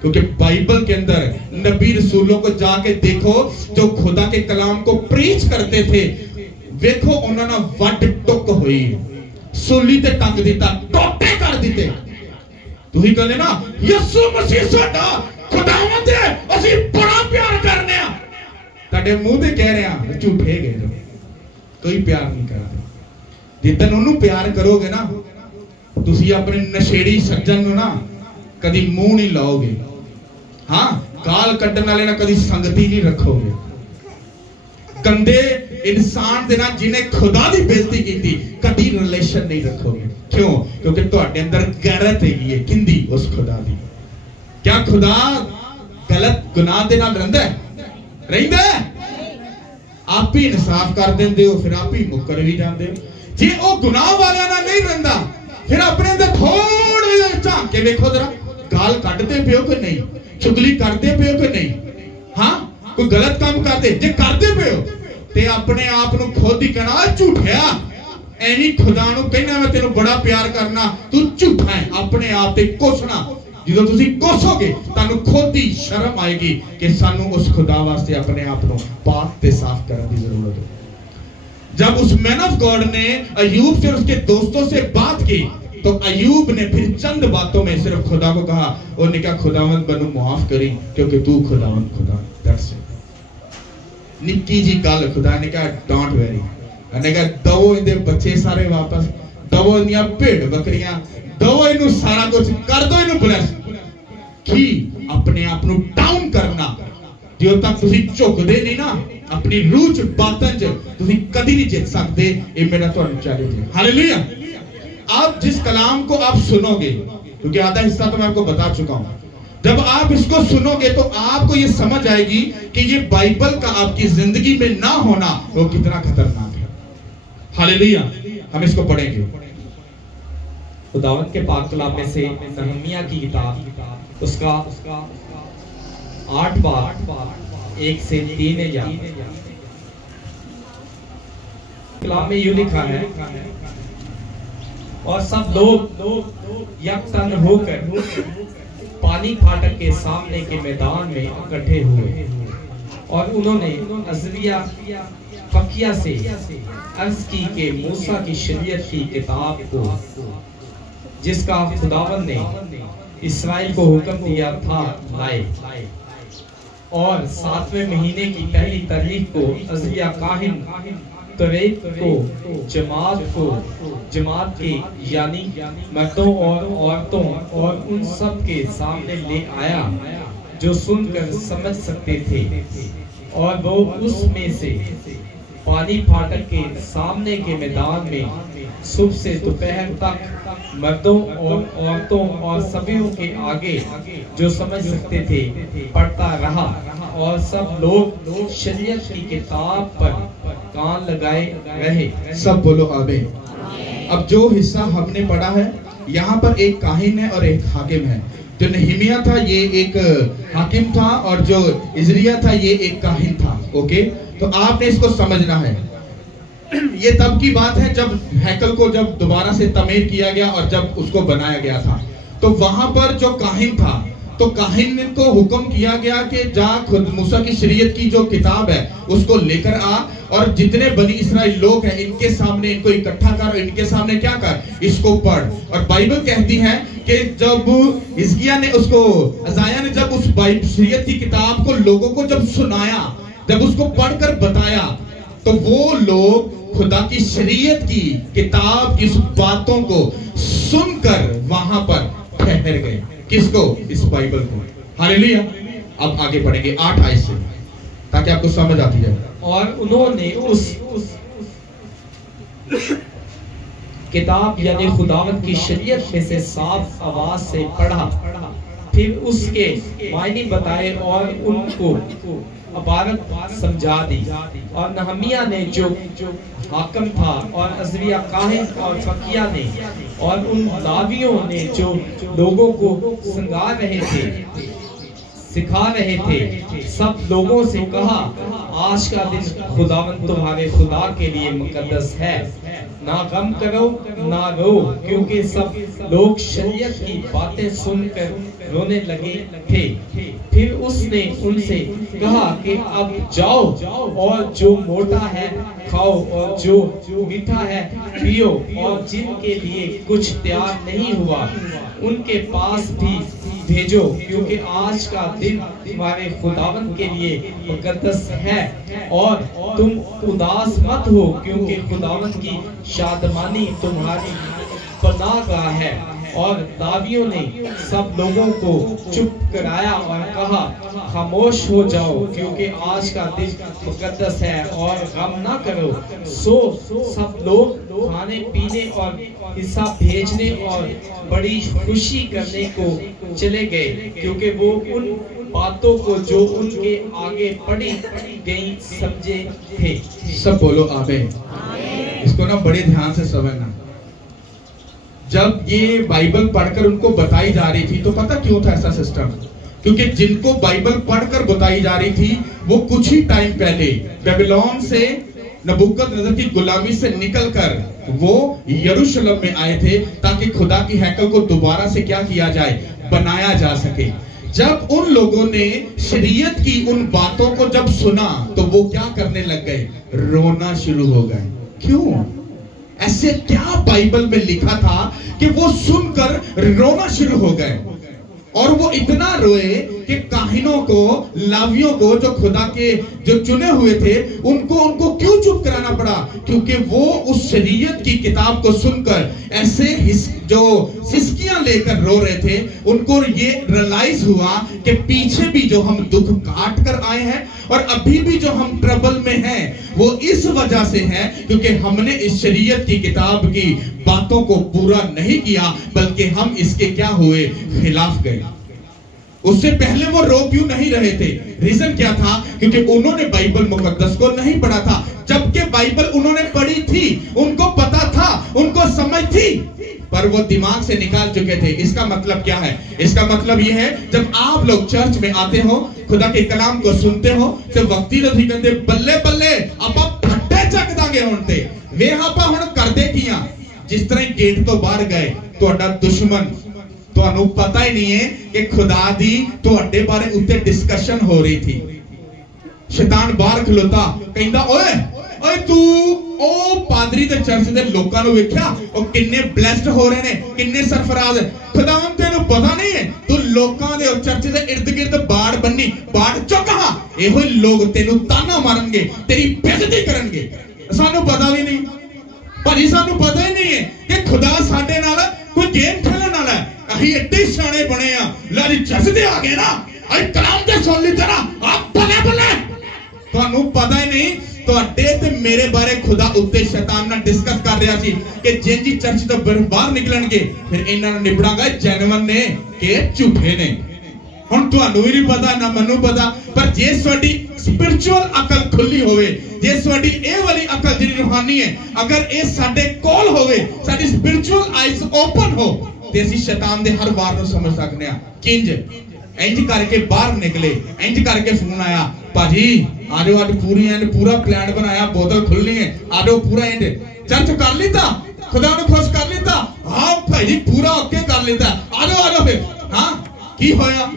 क्योंकि बाइबल के अंदर नबी रसूलों को जाके देखो जो खुदा के कलाम को प्रीच करते थे, देखो उन्होंने वड टुक हुई, सूली ते टंग दिता, टोटे कर दिते। तू ही कहने ना यीशु मसीह साडा खुदावंद है, ਅਸੀਂ बड़ा प्यार करने आ, ਤੁਹਾਡੇ ਮੂੰਹ ਤੇ ਕਹਿ ਰਿਹਾ ਝੂਠੇ ਗਏ ਜੋ, कोई प्यार नहीं करता। जितन उन्होंने प्यार करोगे ना, तुसी अपने नशेड़ी सज्जन नु ना कदी मुंह नहीं लाओगे। हाँ गाल कट्टन वाले ना कदी संगति नहीं रखोगे। गंदे इंसान दे नाल जिन्हें खुदा दी बेइज्जती की कदी रिलेशन नहीं रखोगे। क्यों? क्योंकि तुहाडे अंदर गैरत है किंदी उस खुदा दी। क्या खुदा गलत गुनाह दे नाल रहिंदा है? आप ही इंसाफ कर देंदे हो, फिर आप ही मुकर भी जाते हो। जे ओ गुनाह वाले ना नहीं रहिंदा, फिर अपने अंदर थोड़े जिहा झांक के देखो जरा, गाल कटते पियो कि नहीं, चुगली करते पियो कि नहीं, हाँ कोई गलत काम करते जे करते पियो ते अपने आप को खुद ही कहना झूठिया, एवी खुदा नूं कहना मैं तेनू बड़ा प्यार करना, तू झूठा है। अपने आप ते कोसना, जो तुसी कोसोगे तानू खुद ही शर्म आएगी कि सानू उस खुदा वास्ते अपने आप को पाक ते साफ करने की जरूरत है। जब उस मैन ऑफ गॉड ने अय्यूब से उसके दोस्तों से बात की तो अय्यूब ने फिर चंद बातों में सिर्फ खुदा को कहा, और ने कहा खुदावंद बनू माफ करी क्योंकि तू खुदावंद खुदा। That's it. निक्की जी गल खुदा ने कहा डोंट वरी, मैंने कहा दवो इनके बच्चे सारे वापस, दवो इनिया भेड़ बकरियां, दवो इनू सारा कुछ कर दो, इनू ब्लेस की अपने आप को डाउन करना जो तक तुसी झुकदे नहीं ना अपनी रूह च बातन च तुसी कदी नहीं जित सकते। ये मेरा तुहानू चैलेंज है। हालेलुया। आप जिस कलाम को आप सुनोगे, क्योंकि आधा हिस्सा तो मैं आपको बता चुका हूं, जब आप इसको सुनोगे तो आपको ये समझ आएगी कि ये बाइबल का आपकी जिंदगी में ना होना वो कितना खतरनाक है। हालेलुया। हम इसको पढ़ेंगे। खुदावंद के पाक कलाम में से नहमिया की किताब उसका 8 बार 1 से 3 में जा कलाम में यूं लिखा है, और सब लोग यकतन होकर पानी फाटक के सामने के मैदान में इकट्ठे हुए और उन्होंने अज़रिया फकिया से अर्ज की कि मूसा की शरीयत की किताब को जिसका खुदावंद ने इस्राएल को हुक्म दिया था लाए। और 7वें महीने की पहली तारीख को अज़रिया काहिन तरेत को जमात के यानी मर्दों और औरतों और उन सब के सामने ले आया जो सुनकर समझ सकते थे, और वो उसमें से पानी फाटक के सामने के मैदान में सुबह से दोपहर तक मर्दों और औरतों और सभी के आगे जो समझ सकते थे पढ़ता रहा, और सब लोग शरीयत की किताब पर कान लगाए रहे। सब बोलो आमीन। अब जो हिस्सा हमने पढ़ा है, यहाँ पर एक काहिन है और एक हाकिम है। जो नहमिया था ये एक हाकिम था और जो इज़रिया था ये एक काहिन था। ओके, तो आपने इसको समझना है। ये तब की बात है जब हैकल को जब दोबारा से तमीर किया गया और जब उसको बनाया गया था, तो वहां पर जो काहिन था, तो काहिन को हुक्म किया गया कि जा खुद मूसा की शरीयत की जो किताब है उसको लेकर आ और जितने बनी इस्राएल लोग हैं इनके सामने इनको इकट्ठा कर, इनके सामने क्या कर, इसको पढ़। और बाइबल कहती है कि जब हिजकिय्याह ने उसको अज़ाया ने जब उस शरीयत की किताब को लोगों को जब सुनाया, जब उसको पढ़कर बताया, तो वो लोग खुदा की शरीयत की किताब की उस बातों को सुनकर वहां पर ठहर गए। किसको? इस बाइबल को। हालेलुया। अब आगे पढ़ेंगे 8 आयत से ताकि आपको समझ आती जाए। और उन्होंने उस किताब यानी खुदावंद की शरीयत में से साफ आवाज से पढ़ा, फिर उसके मायने बताए और उनको इबारत समझा दी। और नहमिया ने जो हाकिम था और अज़रिया काहिन और फकिया ने और उन लावियों ने जो लोगों को सिखा रहे थे, सब लोगों से कहा, आज का दिन खुदावंद तुम्हारे खुदा के लिए मुकद्दस है, ना गम करो ना रो, क्योंकि सब लोग शरीयत की बातें सुनकर रोने लगे थे। फिर उसने उनसे कहा कि अब जाओ और जो मोटा है खाओ और जो मीठा है पियो, और जिनके लिए कुछ तैयार नहीं हुआ उनके पास भी भेजो, क्योंकि आज का दिन तुम्हारे खुदावंद के लिए मुकद्दस है। और तुम उदास मत हो, क्योंकि खुदावंद की शादमानी तुम्हारी पनाहगाह है। और दावियों ने सब लोगों को चुप कराया और कहा, खामोश हो जाओ, क्योंकि आज का दिन मुकद्दस है और गम ना करो। सो सब लोग खाने पीने और हिस्सा भेजने और बड़ी खुशी करने को चले गए, क्योंकि वो उन बातों को जो उनके आगे पढ़ी गई समझे थे। सब बोलो आमीन। इसको ना बड़े ध्यान से समझना। जब ये बाइबल पढ़कर उनको बताई जा रही थी, तो पता क्यों था ऐसा सिस्टम? क्योंकि जिनको बाइबल पढ़कर बताई जा रही थी वो कुछ ही टाइम पहले बेबीलोन से नबूकदनेस्सर की गुलामी से निकलकर वो यरूशलेम में आए थे, ताकि खुदा की हैकल को दोबारा से क्या किया जाए, बनाया जा सके। जब उन लोगों ने शरीयत की उन बातों को जब सुना, तो वो क्या करने लग गए, रोना शुरू हो गए। क्यों? ऐसे क्या बाइबल में लिखा था कि वो सुनकर रोना शुरू हो गए? और वो इतना रोए कि काहिनों को, लावियों को, जो खुदा के जो चुने हुए थे, उनको क्यों चुप कराना पड़ा? क्योंकि वो उस शरीयत की किताब को सुनकर ऐसे जो सिसकियां लेकर रो रहे थे, उनको ये रियलाइज हुआ कि पीछे भी जो हम दुख काट कर आए हैं और अभी भी जो हम ट्रबल में हैं, वो इस वजह से है क्योंकि हमने इस शरीयत की किताब की बातों को पूरा नहीं किया, बल्कि हम इसके क्या हुए, खिलाफ गए। उससे पहले वो रो क्यों नहीं रहे थे? रीजन क्या था? क्योंकि उन्होंने बाइबल मुकद्दस को नहीं पढ़ा था, जबकि बाइबल उन्होंने पढ़ी थी, उनको पता था, उनको समझ थी, पर वो दिमाग से निकाल चुके थे। इसका मतलब क्या है? इसका मतलब ये है, जब आप लोग चर्च में आते हो, खुदा के कलाम को सुनते हो, तो वक्ती तो कहते बल्ले बल्ले आप फट्टे चक दांगे होते वे आपा हुण करदे किया। जिस तरह गेट तो बाहर गए, तुहाडा दुश्मन, तुहानू पता ही नहीं है कि खुदा दी तुहाडे बारे उत्ते डिस्कशन हो रही थी। शैतान बाहर खलोता कहंदा, ओए ओए तू ओ पादरी ते चर्च दे लोकां नू वेख्या ओ किन्ने ब्लेस्ड हो रहे ने, किन्ने सरफराज। खुदावन तेनू पता नहीं है तू लोकां दे चर्च दे इर्द गिर्द बाड़ बन्नी, बाड़ चुक हां, एहो लोग तेनू ताना मारनगे, तेरी बेइज्जती करनगे। सानू पता भी नहीं भाजी, सानू पता ही नहीं है कि खुदा साडे नाल कोई गेम खेलण वाला है। अही एडे सियाणे बने आ, ला जी चर्च दे आ गए ना, अई कलाम ते सुन ली तेरा आप बल्ले बल्ले। तुहानू पता ही नहीं, तुहाडे ते मेरे बारे खुदा उत्ते शैतान नाल डिस्कस कर रहा सी कि जिंज ही चर्च तो बाहर निकलणगे, फिर इन्हां नूं निबड़ांगा जेन्युइन ने कि झूठे ने। हुण तुहानू भी नहीं पता, ना मैनू पता, पर जे तुहाडी स्पिरिचुअल अकल खुली होवे, जे तुहाडी ए वाली अकल जिहड़ी रूहानी है, अगर ए साडे कोल होवे, साडी स्पिरिचुअल आईज ओपन हो, ते असीं शैतान दे हर वार नूं समझ सकदे आ। किंज इंज करके बाहर निकले, इंज करके फोन आया, भाजी आजो आज पूरी एंड पूरा प्लान बनाया, बोतल खुलनी है, आजो पूरा एंड चर्च कर लीता, खुदा ने खुश कर लीता। हाँ भाई पूरा ओके कर लीता, आजो आजो फिर। हाँ की होया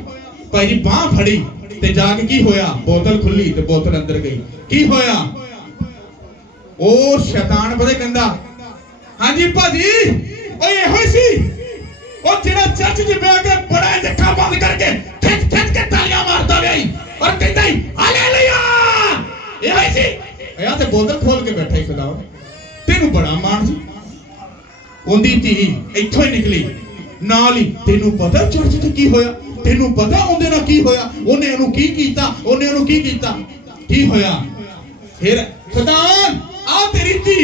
भाई, बाह फड़ी ते जाके की होया, बोतल खुली ते बोतल अंदर गई। की होया? ओ शैतान पता कहंदा, हाँ जी भाजी ओए होई सी ओ जेड़ा चर्च च बैठ के बड़ा जक्का बंद करके खिच खिच के तालियां मारता गई और कहता ही हालेलुया, ये होई सी। या ते बोतल खोल के बैठा ही खुदा, तेनू बड़ा मान सी, ओंदी धी इत्थों ही निकली नाल ही। तेनू पता चर्च च की होया? तेनू पता ओंदे नाल की होया? ओने ओनू की कीता? ओने ओनू की कीता? की होया? फिर खुदान आ तेरी धी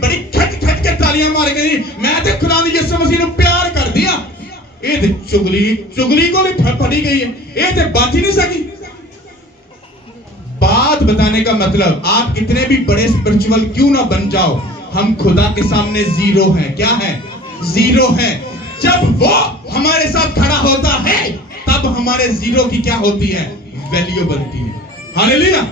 बड़ी खच खच के तालियां मार गई, मैं ते खुदा दी यीशु मसीह नूं प्यार कर दिया। ए ते चुगली को भी फड़ी गई है, ए ते बच ही नहीं सकी। बात बताने का मतलब, आप कितने भी बड़े स्पिरिचुअल क्यों ना बन जाओ, हम खुदा के सामने जीरो हैं। क्या है? जीरो हैं। जब वो हमारे साथ खड़ा होता है, तब हमारे जीरो की क्या होती है? वैल्यू बनती है। हालेलुया।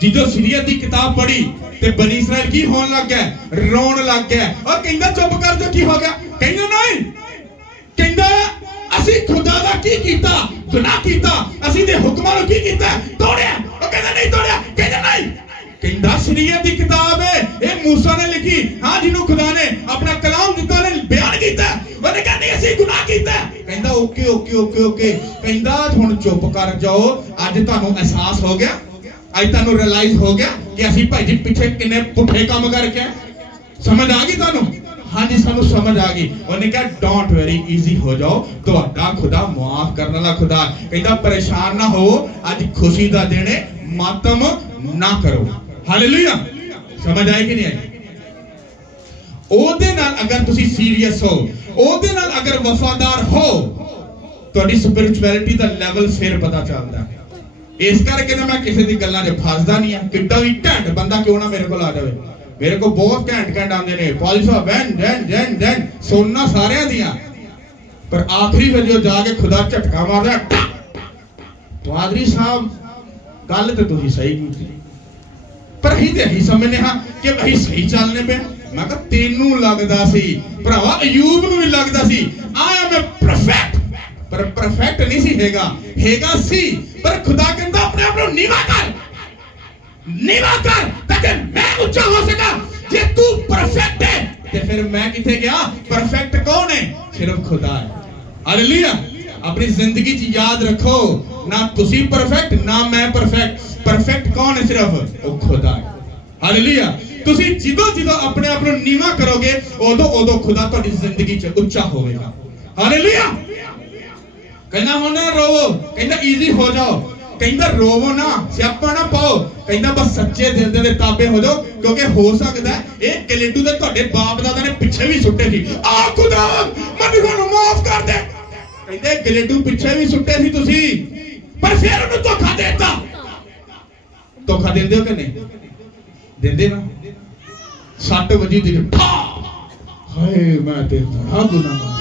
जिदो शरीयत की किताब पढ़ी ते बनी इस्राएल की होने लग गया, रोन लग गया और कहंदा चुप कर दो। की हो गया? कहंदा नहीं, कहंदा असी खुदा दा की कीता? गुनाह कीता, असी दे हुक्मां नूं की कीता? तोड़िया। ओ कहंदा नहीं तोड़िया, कहंदा नहीं, कहंदा शरीयत की किताब है, ये मूसा ने लिखी, हां जिन्हों खुदा ने अपना कलाम दिता ने बयान कीता, ओने कहंदा नहीं असी गुनाह कीता। कहंदा ओके ओके ओके ओके, कहंदा हुण चुप कर जाओ, अज तुहानू एहसास हो गया, आज तुहानू रियलाइज हो गया कि असी भाई जी पिछे किन्ने पुठे काम करके समझ आ गई तुहानू? हाँ जी सानू समझ आ गई। उन्हें कहा डोंट वेरी इजी हो जाओ, तुहाडा खुदा माफ करने वाला खुदा। कहता परेशान ना हो, आज खुशी दा दिन है, मातम ना करो। हालेलुया। समझ आई कि नहीं आई? ओदे नाल अगर तुसी सीरियस हो, ओदे नाल अगर वफादार हो, तुहाडी स्पिरिचुअलिटी दा लेवल फिर पता चलदा है। इस करके ना मैं किसी दी गल्लां च फसदा नहीं है। किड्डा भी घंट बंदा क्यों ना मेरे को आ जाए, मेरे को बहुत घंट आते ने, पॉलिसा वैन जैन जैन जैन सुनना सारे दिया, पर आखिरी में जो जाके खुदा झटका मारदा, पादरी साहब गल तो तुसीं सही की, पर असीं ते असीं समझने हाँ कि असीं सही चलने पे। मैं कहा तेनू लगदा सी भरावा, अयूब नूं भी लगदा सी आई एम ए परफेक्ट, पर परफेक्ट नहीं सी हैगा, हैगा सी, पर खुदा कहंदा अपने आप नूं नीवा कर ताकि मैं ऊंचा हो सका। जे तू परफेक्ट है ते फिर मैं किथे गया? परफेक्ट कौन है? सिर्फ खुदा है। हालेलुया। अपनी जिंदगी च याद रखो, ना तुसी परफेक्ट ना मैं परफेक्ट। परफेक्ट कौन है? सिर्फ वो खुदा है। हालेलुया। तुसी जिदों जिदों अपने आप को नीवा करोगे उदों उदों खुदा तुम्हारी जिंदगी च उच्चा होगा। हालेलुया। कहना हुण ना रोवो, कहना इजी हो जाओ, कहना रोवो ना, स्यापा ना पाओ, कहना बस सच्चे दिल दे ताबे हो जाओ, क्योंकि हो सकता है ये गलेडू दे तुहाडे बाप दादा ने पिछे भी सुट्टे सी। आ खुदा मैनूं सानूं माफ कर दे, कहंदे गलेडू पिछे भी सुट्टे सी तुसी, पर फिर उन्हें धोखा देता। धोखा देंदे हो कि नहीं देंदे ना? 6 बजे दी हाय मैं ते बड़ा गुनाहगार,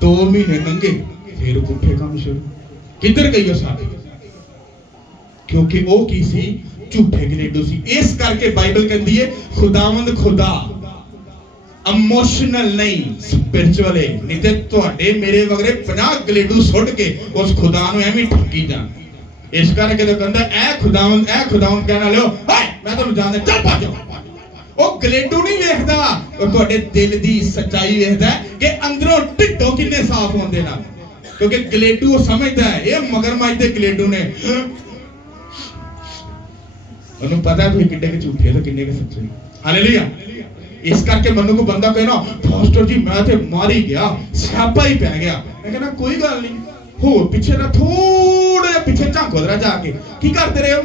2 महीने लंघे फिर पुठे काम शुरू। किधर गई वो साथी? क्योंकि वो की सी झूठे गलेडू सी। इस करके बाइबल कहती है खुदावंद खुदा इमोशनल नहीं स्पिरिचुअल है। नहीं ते तुहाडे मेरे वगरे 50 गलेडू सुट के उस खुदा नु एवें ठगी जान। इस करके तो कहंदा ए खुदावंद कहना लियो हाय मैं तुहानू जानदा, चल भज जाओ। वो गलेडू नहीं वेखदा, वो तुहाडे दिल दी सच्चाई वेखदा कि अंदरों ढिड्डों किन्ने साफ होंदे ना। क्योंकि गलेडू वो समझदा है ये मगरमच्छ दे गलेडू ने उन्हें पता है तुम किन्ने के झूठे तो किन्ने के सच्चे। हालेलुया। इस करके मनु को बंदा कहना पास्टर जी मैं ते मारी गया, स्यापा ही पै गया। मैं कहना कोई गल नहीं, हो पीछे ना थोड़े पीछे झांको जरा जाके की करते रहे हो,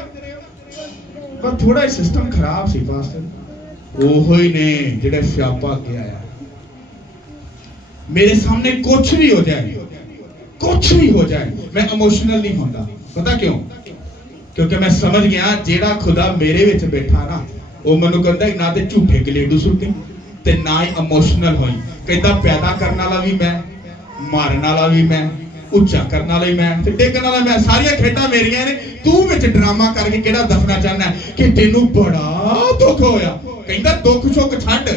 पर थोड़ा सिस्टम खराब सी पास्टर। ओहो ही ने जेड़ा स्यापा के आया। मेरे सामने कुछ भी हो जाए, कुछ भी हो जाए, मैं इमोशनल नहीं होता। पता क्यों? क्योंकि मैं समझ गया जेड़ा खुदा मेरे विच बैठा ना वो मैनू कहता ना ते झूठे गलेडू सुटे ते ना ही इमोशनल होई। कहता पैदा करने वाला भी मैं, मारने वाला भी मैं, उच्चा करने वाला भी मैं ते टेकने वाला मैं। सारियां खेडां मेरियां ने। तू विच ड्रामा करके केड़ा दसना चाहना है कि तेनू बड़ा दुख होया। कहता दुख सुख छड्ड,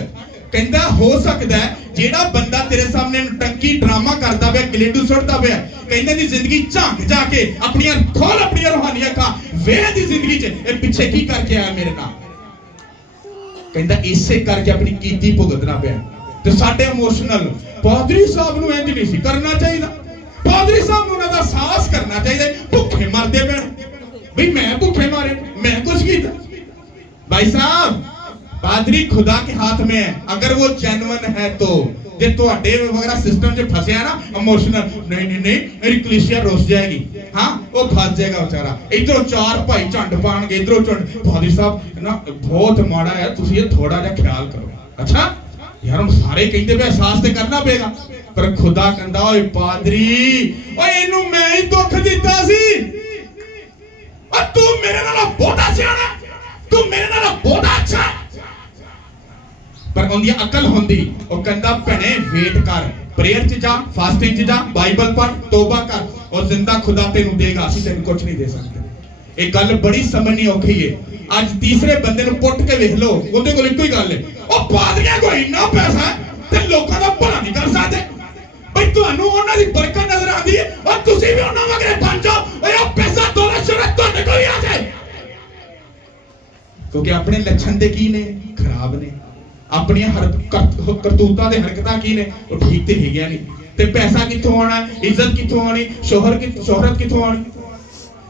कहता हो सकता है जेड़ा बंदा तेरे सामने टंकी ड्रामा करता पे गलेडू सुटता पे, कहते दी जिंदगी झांक जाके अपनी खोल अपनी रूहानी अखां वेह दी जिंदगी च ए पीछे की करके आया मेरे नाल। कहता इसे करके अपनी कीती भुगतना पे। ते साडे इमोशनल पादरी साहब नूं इंज नहीं सी करना चाहिए, पादरी साहब नूं उन्हां दा साहस करना चाहिए। भुखे मरदे पे भाई मैं भुखे मारे, मैं कुछ कीता? भाई साहब पादरी खुदा के हाथ में है, अगर वो जेन्युइन है तो। जे तुहाडे वगैरह सिस्टम च फसिया ना इमोशनल, नहीं नहीं नहीं मेरी कलीसिया रुस जाएगी, हाँ वो फस जाएगा बेचारा। इधरों 4 भाई झंड पाणगे, इधरों झंड। पादरी साहब ना बहुत माड़ा है, तुसीं ये थोड़ा जिहा ख्याल करो। अच्छा यार हम सारे कहते पे एहसास ते करना पेगा, पर खुदा कहंदा ओए पादरी ओए इनू मैं ही दुख दिता सी, और तू मेरे नाल बहुता सियाणा, तू मेरे नाल बहुता अच्छा। पर उनकी अकल होंदी वो कहंदा भैणे वेट कर, प्रेयर च जा, फास्टिंग च जा, बाइबल पढ़, तौबा कर, और जिंदा खुदा तेनू देगा, असि तेनू कुछ नहीं दे सकते। एक गल बड़ी समझनी औखी है। आज तीसरे बंदे नू पुट के वेख लो, उहदे कोल इक्को ही गल है, ओ पादरियां कोल इन्ना पैसा है ते लोकां दा भला नहीं कर सकदे। भाई तुहानू उन्हां दी बरकत नजर आंदी है और तुसीं भी उन्हां वगैरह बन जाओ, ओए ओ पैसा दौलत शोहरत तुहाडे कोल ही आ जाए। क्योंकि अपने लक्षण दे की ने खराब ने, अपनी करतूतां दे हरकतां की ने वो ठीक ते हैगियां नहीं। ते पैसा कित्थों आना, इज्जत कित्थों आनी, शोहरत कित्थों आनी?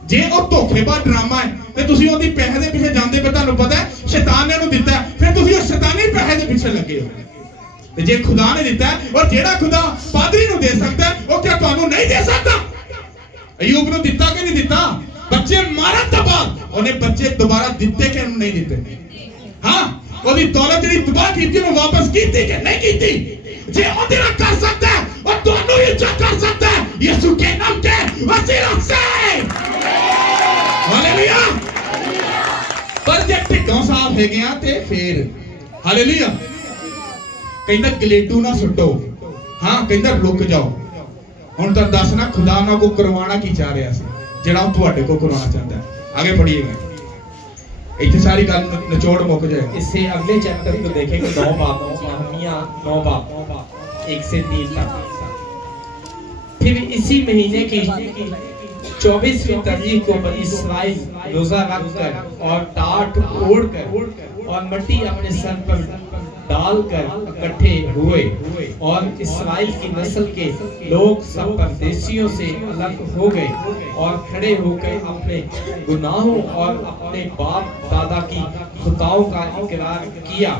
जे वो धोखेबाज ड्रामा है ते तुसीं ओहदी पैसे दे पीछे जांदे पे तुहानू पता है शैतान ने उहनू दित्ता है, फिर तुसीं उस शैतानी पैसे दे पीछे लगे हो। ते जे खुदा ने दित्ता है और जेड़ा खुदा पादरी नू दे सकता है वो क्या तुहानू नहीं दे सकता? अयूब नू दित्ता कि नहीं दित्ता? बच्चे मारन तो बाद उन्हें बच्चे दोबारा दित्ते कि नहीं दित्ते? हाँ ओदी दौलत जेडी तबाह कीती वो वापस कीती कि नहीं कीती? जे ओदे नाल कर सकता है और तुहानू भी कर सकता है यीशु के नाम के वसीला से। हालेलुया। पर जे ढिड्डों साफ है गया ते फिर हालेलुया। कहंदा गलेडू ना सुटो, हाँ कहंदा रुक जाओ। हुण तां दस ना खुदा ना को करवाना की चाह रहा सी जेड़ा तुहाडे को करवाना चाहता है। आगे पढ़िएगा, इतनी सारी गल निचोड़ मुक जाएगी। इससे अगले चैप्टर को देखेंगे 9 बाब, नहमिया 9 बाब 1 से 3 तक। फिर इसी महीने की 24वीं तारीख को बनी इस्राएल रोजा रखकर और टाट ओढ़कर और मट्टी अपने सर पर डालकर इकट्ठे हुए और इस्राएल की नस्ल के लोग सब परदेशियों से अलग हो गए और खड़े होकर अपने गुनाहों और अपने बाप दादा की खुदाओं का इकरार किया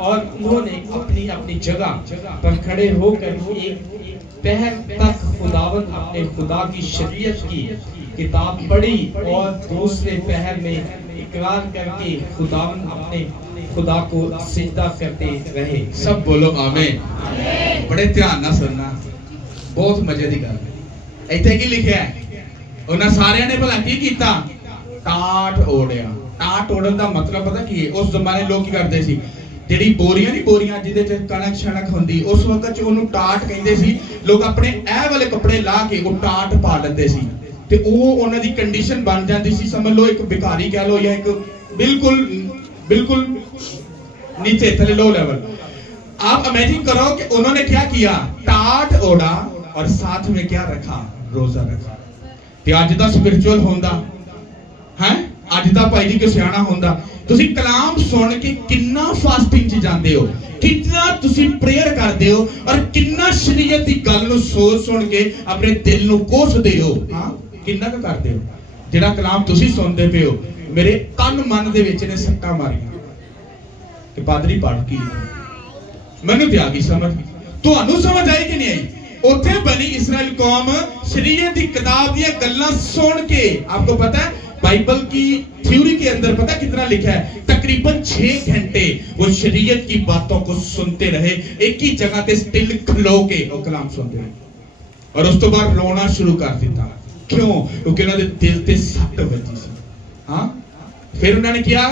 और उन्होंने अपनी अपनी जगह पर खड़े होकर एक पहर तक खुदावंद अपने खुदा की शरीयत की किताब पढ़ी और दूसरे पहर में इकरार करके खुदावंद अपने खुदा को सिजदा करते रहे। सब बोलो आमीन। बड़े ध्यान ना सुनना, बहुत मजे की गल है। इत्थे की लिखिया है, उन्हां सारियां ने भला की कीता? टाट ओढ़िया। टाट ओढ़न दा मतलब पता की है? उस जमाने लोग की करते सी, ਜਿਹੜੀ ਬੋਰੀਆਂ ਨਹੀਂ ਬੋਰੀਆਂ ਜਿਹਦੇ ਚ ਕਣਕ ਛਣਕ ਹੁੰਦੀ, ਉਸ ਵਕਤ ਚ ਉਹਨੂੰ ਟਾਟ ਕਹਿੰਦੇ ਸੀ। ਲੋਕ ਆਪਣੇ ਇਹ ਵਾਲੇ ਕੱਪੜੇ ਲਾ ਕੇ ਉਹ ਟਾਟ ਪਾ ਲੈਂਦੇ ਸੀ ਤੇ ਉਹ ਉਹਨਾਂ ਦੀ ਕੰਡੀਸ਼ਨ ਬਣ ਜਾਂਦੀ ਸੀ, ਸਮਝ ਲਓ ਇੱਕ ਭਿਖਾਰੀ ਕਹਿ ਲਓ ਜਾਂ ਇੱਕ बिल्कुल नीचे थले लो लेवल। आप इमेजिन करो कि उन्होंने क्या किया? टाट ओढ़ा और साथ में क्या रखा? रोजा रखा। ते अज दा स्पिरिचुअल होंदा है, अज दा भाई जी के सियाना होंदा, तुसी कलाम सुन के किन्ना फास्टिंग च जांदे हो, कितना तुसी प्रेयर करदे हो और किन्ना शरीयत दी गल नु सोच सुन के अपने दिल नु कोसदे हो। हां, किन्ना का करदे हो? जेड़ा कलाम तुसी सुनदे पे हो, मेरे तन मन दे विच ने सट्टा मारियां कि पादरी पढ़ की मैनू ते आ गई समझ। तुहानू समझ आई कि नहीं आई? उथे बनी इस्राएल कौम शरीयत की किताब दी गल्लां सुन के, आपको पता है बाइबल की थ्योरी के अंदर पता कितना लिखा है? तकरीबन 6 घंटे वो शरीयत की बातों को सुनते रहे, एक ही जगह पे स्टिल खलो के वो कलाम सुनते रहे और उस तो बाद रोना शुरू कर दिता। क्यों? क्योंकि उन्होंने दिल ते सट वजी सी। हाँ, फिर उन्होंने किया,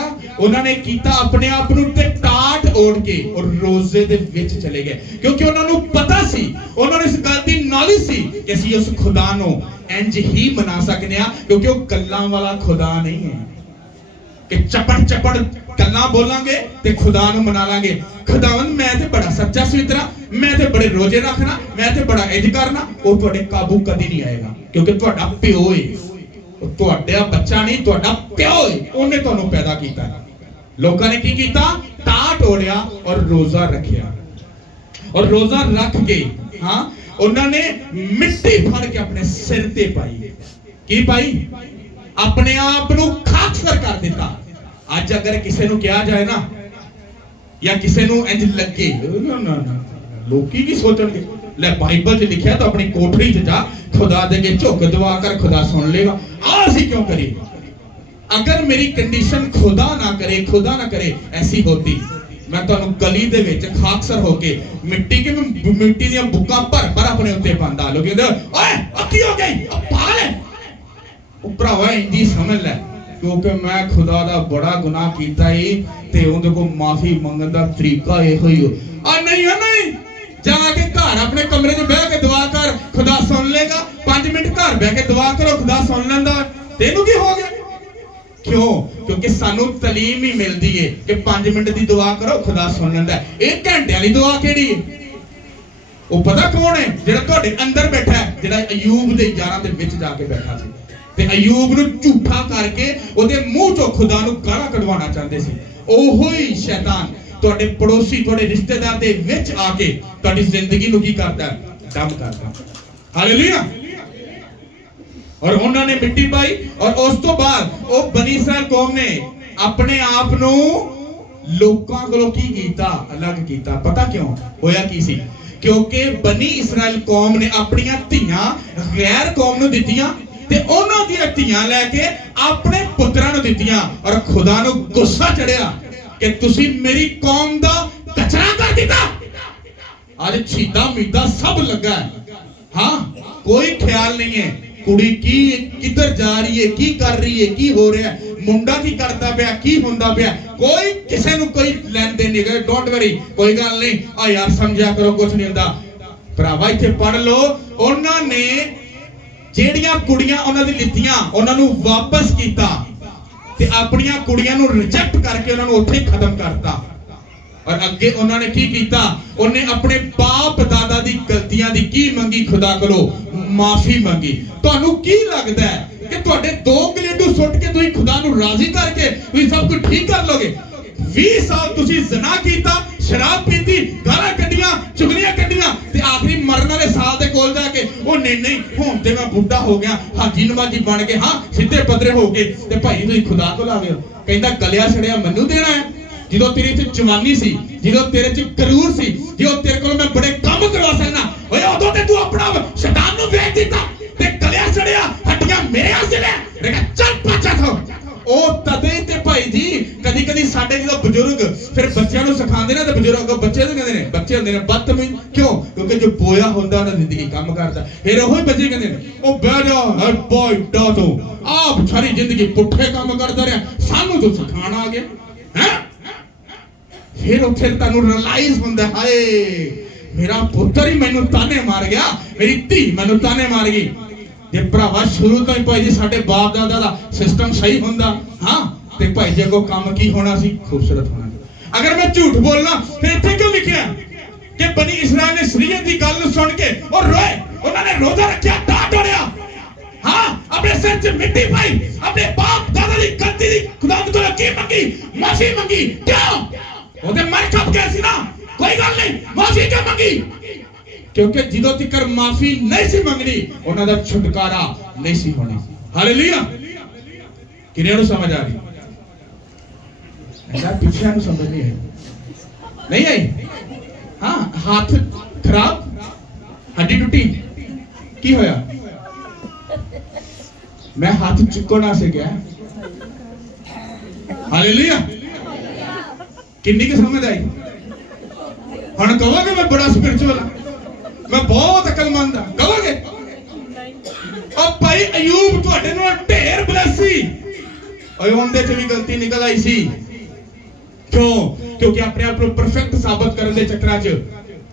उन्होंने कीता अपने आप नूं ते टाट ओढ़ के और रोजे दे विच चले गए, क्योंकि उन्होंने पता सी, उन्होंने इस गल दी नॉलेज सी कि असीं उस खुदा नूं इंज ही मना सकने आ, क्योंकि वो गल्लां वाला खुदा नहीं है कि चपड़ गल्लां बोलांगे ते खुदा नूं मना लांगे। खुदावंद मैं ते बड़ा सच्चा सुथरा, मैं ते बड़े रोजे रखना, मैं ते बड़ा इंज करना, वो तुहाडे काबू कदी नहीं आएगा, क्योंकि तुहाडा प्यो है, तुहाडा बच्चा नहीं, तुहाडा प्यो है, उन्हें तुहानू पैदा कीता। लोकां ने की कीता? टाट ओढ़िया और रोजा रखिया और रोजा रख के हाँ उन्होंने मिट्टी फड़ के अपने सिर ते पाई। की पाई? अपने आप नू खाकसर कर दिता। आज अगर किसी नू कहा जाए ना या किसी नू इंज लगे ना लोकी की सोचणगे, ले बाइबल च लिखिया तो अपनी कोठरी च जा, खुदा देगे झुक दुआ कर, खुदा सुन लेगा। ऐसी क्यों करी? अगर मेरी कंडीशन खुदा ना करे ऐसी होती, मैं तो गली दे विच खाकसर होके मिट्टी दी बुक्कां भर अपने उत्ते पांदा। लोग कहंदे ओए की हो गई पागल है, ओ भरावा इंदी समझ ले, क्योंकि मैं खुदा दा बड़ा गुनाह कीता ही ते उहदे को माफी मंगण दा तरीका इहो ही हो। नहीं जाके घर अपने कमरे च बह के दुआ कर, खुदा सुन लेगा। 5 मिनट घर बह के दुआ करो, खुदा सुन लेंदा। तेनू की हो गया? क्यों? क्योंकि सानू तालीम ही मिलती है कि 5 मिनट की दुआ करो, खुदा सुन लेंदा। 1 घंटे वाली दुआ केड़ी है? वो पता कौन है? जेड़ा तुहाडे अंदर बैठा है, जेड़ा अयूब दे यारां दे विच जाके बैठा सी ते अयूब नू झूठा करके ओदे मुंह चों खुदा नू गालां कढवाना चाहते सी। ओहो ही शैतान तुहाडे पड़ोसी, तुहाडे रिश्तेदार दे विच आके तुहाडी जिंदगी नू की करदा है? दम करदा। हालेलुया। और उन्होंने मिट्टी पाई और उस तो बाद वो बनी इस्राएल कौम ने अपने आप नू लोकां कोलों की कीता? अलग कीता। पता क्यों होया की सी? क्योंकि बनी इस्राएल कौम ने अपनियां धीयां गैर कौम नू दित्तियां ते उन्हां दियां धीयां लेके अपने पुत्रां नू दित्तियां और खुदा नू गुस्सा चढ़िया कि तुसी मेरी कौम दा कचरा कर दिता। आज छीदा मीदा सब लगा है। हाँ, कोई ख्याल नहीं है कुड़ी की किधर जा रही है, की कर रही है, की हो रहा है, मुंडा की करता पिया, की होंदा पिया, कोई किसी नू कोई लेन देन नहीं। डोंट वरी, कोई गल नहीं, आ यार समझा करो, कुछ नहीं होंदा। भरावा इत्थे पढ़ लो, उन्होंने जेड़ियां कुड़ियां उन्हां दी लित्तियां उन्हां नू वापस कीता ते अपनियां कुड़ियां नू रिजेक्ट करके उन्हां नू उत्थे खत्म करता। और अगे उन्होंने की कीता? उन्हें अपने बाप दादा दी गलतियां दी की मंगी? खुदा कोलो माफी मंगी। तुहानू की लगदा है कि तुहाडे 2 गलेडू सुट के तुसीं खुदा नू राजी करके तुसीं सब कुछ ठीक कर लोगे? 20 साल तुसी ज़ना कीता, शराब पीती, गालां कड्डियां, चुगलियां कड्डियां ते आखिरी मरन वाले साल दे कोल जाके ओ नहीं हुण ते मैं बुढ़ा हो गया, हाजी नवाजी बन के, हाँ सीधे पदरे हो गए ते भाई तुसी खुदा को ला गए हो। कहंदा गलिया छड़िया मैनू देना है, जो तेरे च जवानी सी, जो तेरे च करूर सी, जो तेरे को मैं बड़े काम करवा सकना, ओए उदों ते तू अपना शैतान नू बेच दिता ते गलिया छड़िया हड्डियां मेरे हाथ ले, देखा चल पाचा था। ओ तदे ते भाई जी कदी कदी साडे जो बुजुर्ग फिर बच्चों को सिखाते ना, तो बुजुर्ग बच्चे तो कहते हैं, बच्चे होंगे बदतमीज क्यों, क्योंकि जो बोया होंदा ना जिंदगी काम करता, फिर वही बच्चे कहते हैं ओ बह जा हेड बॉय डा तो आप सारी जिंदगी पुठे काम करता रहा, सानू तो सिखाना आ गया है। फिर उत्थे तुहानू रियलाइज हुंदा हाय मेरा पुत्र ही मैनू ताने मार गया, मेरी धी मैनू ताने मार गई। जे भरावा शुरू तो ही भाई जी साडे बाप दादा दा सिस्टम सही हुंदा, हाँ ते भाई जी अगों काम की होना सी, खूबसूरत होना सी। अगर मैं झूठ बोलना फिर इत्थे क्यों लिखिया कि बनी इस्राएल ने शरीयत दी गल सुन के और रोए, उन्होंने रोजा रखिया, डांट ओढ़िया, हाँ अपने सिर च मिट्टी पाई, अपने बाप दादा दी गलती दी खुदा तो की मंगी, माफी मंगी, क्यों ओदे मर कब गया सी ना, कोई गल नहीं माफी क्यों मंगी, क्योंकि जिदों तक माफी नहीं सी मंगनी उन्हां दा छुटकारा नहीं सी होना। हालेलुया, किन्ने नूं समझ आ रही, ऐसा पीछे नूं समझ नहीं आई। हाँ हाथ खराब, हड्डी टूटी, की होया, मैं हाथ चुको ना से गया। हालेलुया, किन्नी की समझ आई। हुण कहोगे मैं बड़ा स्पिरिचुअल, मैं बहुत अकलमंद हां, कहोगे और भाई अयूब तुहाडे नाल ढेर ब्लेसी, ओए उनदे च भी गलती निकल आई सी, क्यों, क्योंकि अपने आप को परफेक्ट साबित करने के चक्करां च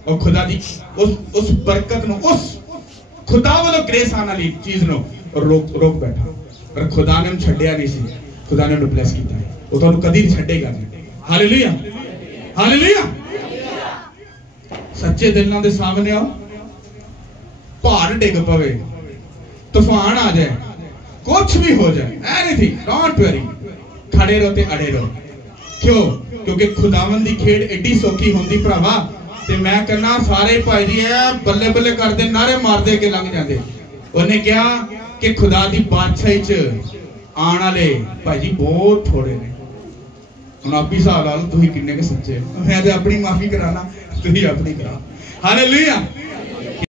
और खुदा दी उस बरकत नु, उस खुदा वालों ग्रेस आने वाली चीज नु रोक बैठा, पर खुदा ने छड्डिया नहीं सी, खुदा ने ब्लेस कीता है, वो तुहानू कदी नहीं छड्डेगा नहीं। हालेलुया, हालेलुया, सच्चे दिलों के सामने आओ, पहाड़ डिग पवे, तूफान आ जाए, कुछ भी हो जाए, एनीथिंग डोंट वरी, खड़े रहो ते अड़े रहो। क्यों, क्योंकि खुदावंद दी खेड एडी सौखी होंदी भरावा, ते मैं कहना सारे भाई जी बल्ले बल्ले करदे नारे मारदे के लंघ जांदे। उन्हें कहा कि खुदा दी बादशाही च आने वाले भाई जी बहुत थोड़े ने। हुण आप ही हिसाब ला लो तुसीं किन्ने के सच्चे, मैं ते अपनी माफी कराना, तुसीं अपनी करा। हालेलुया,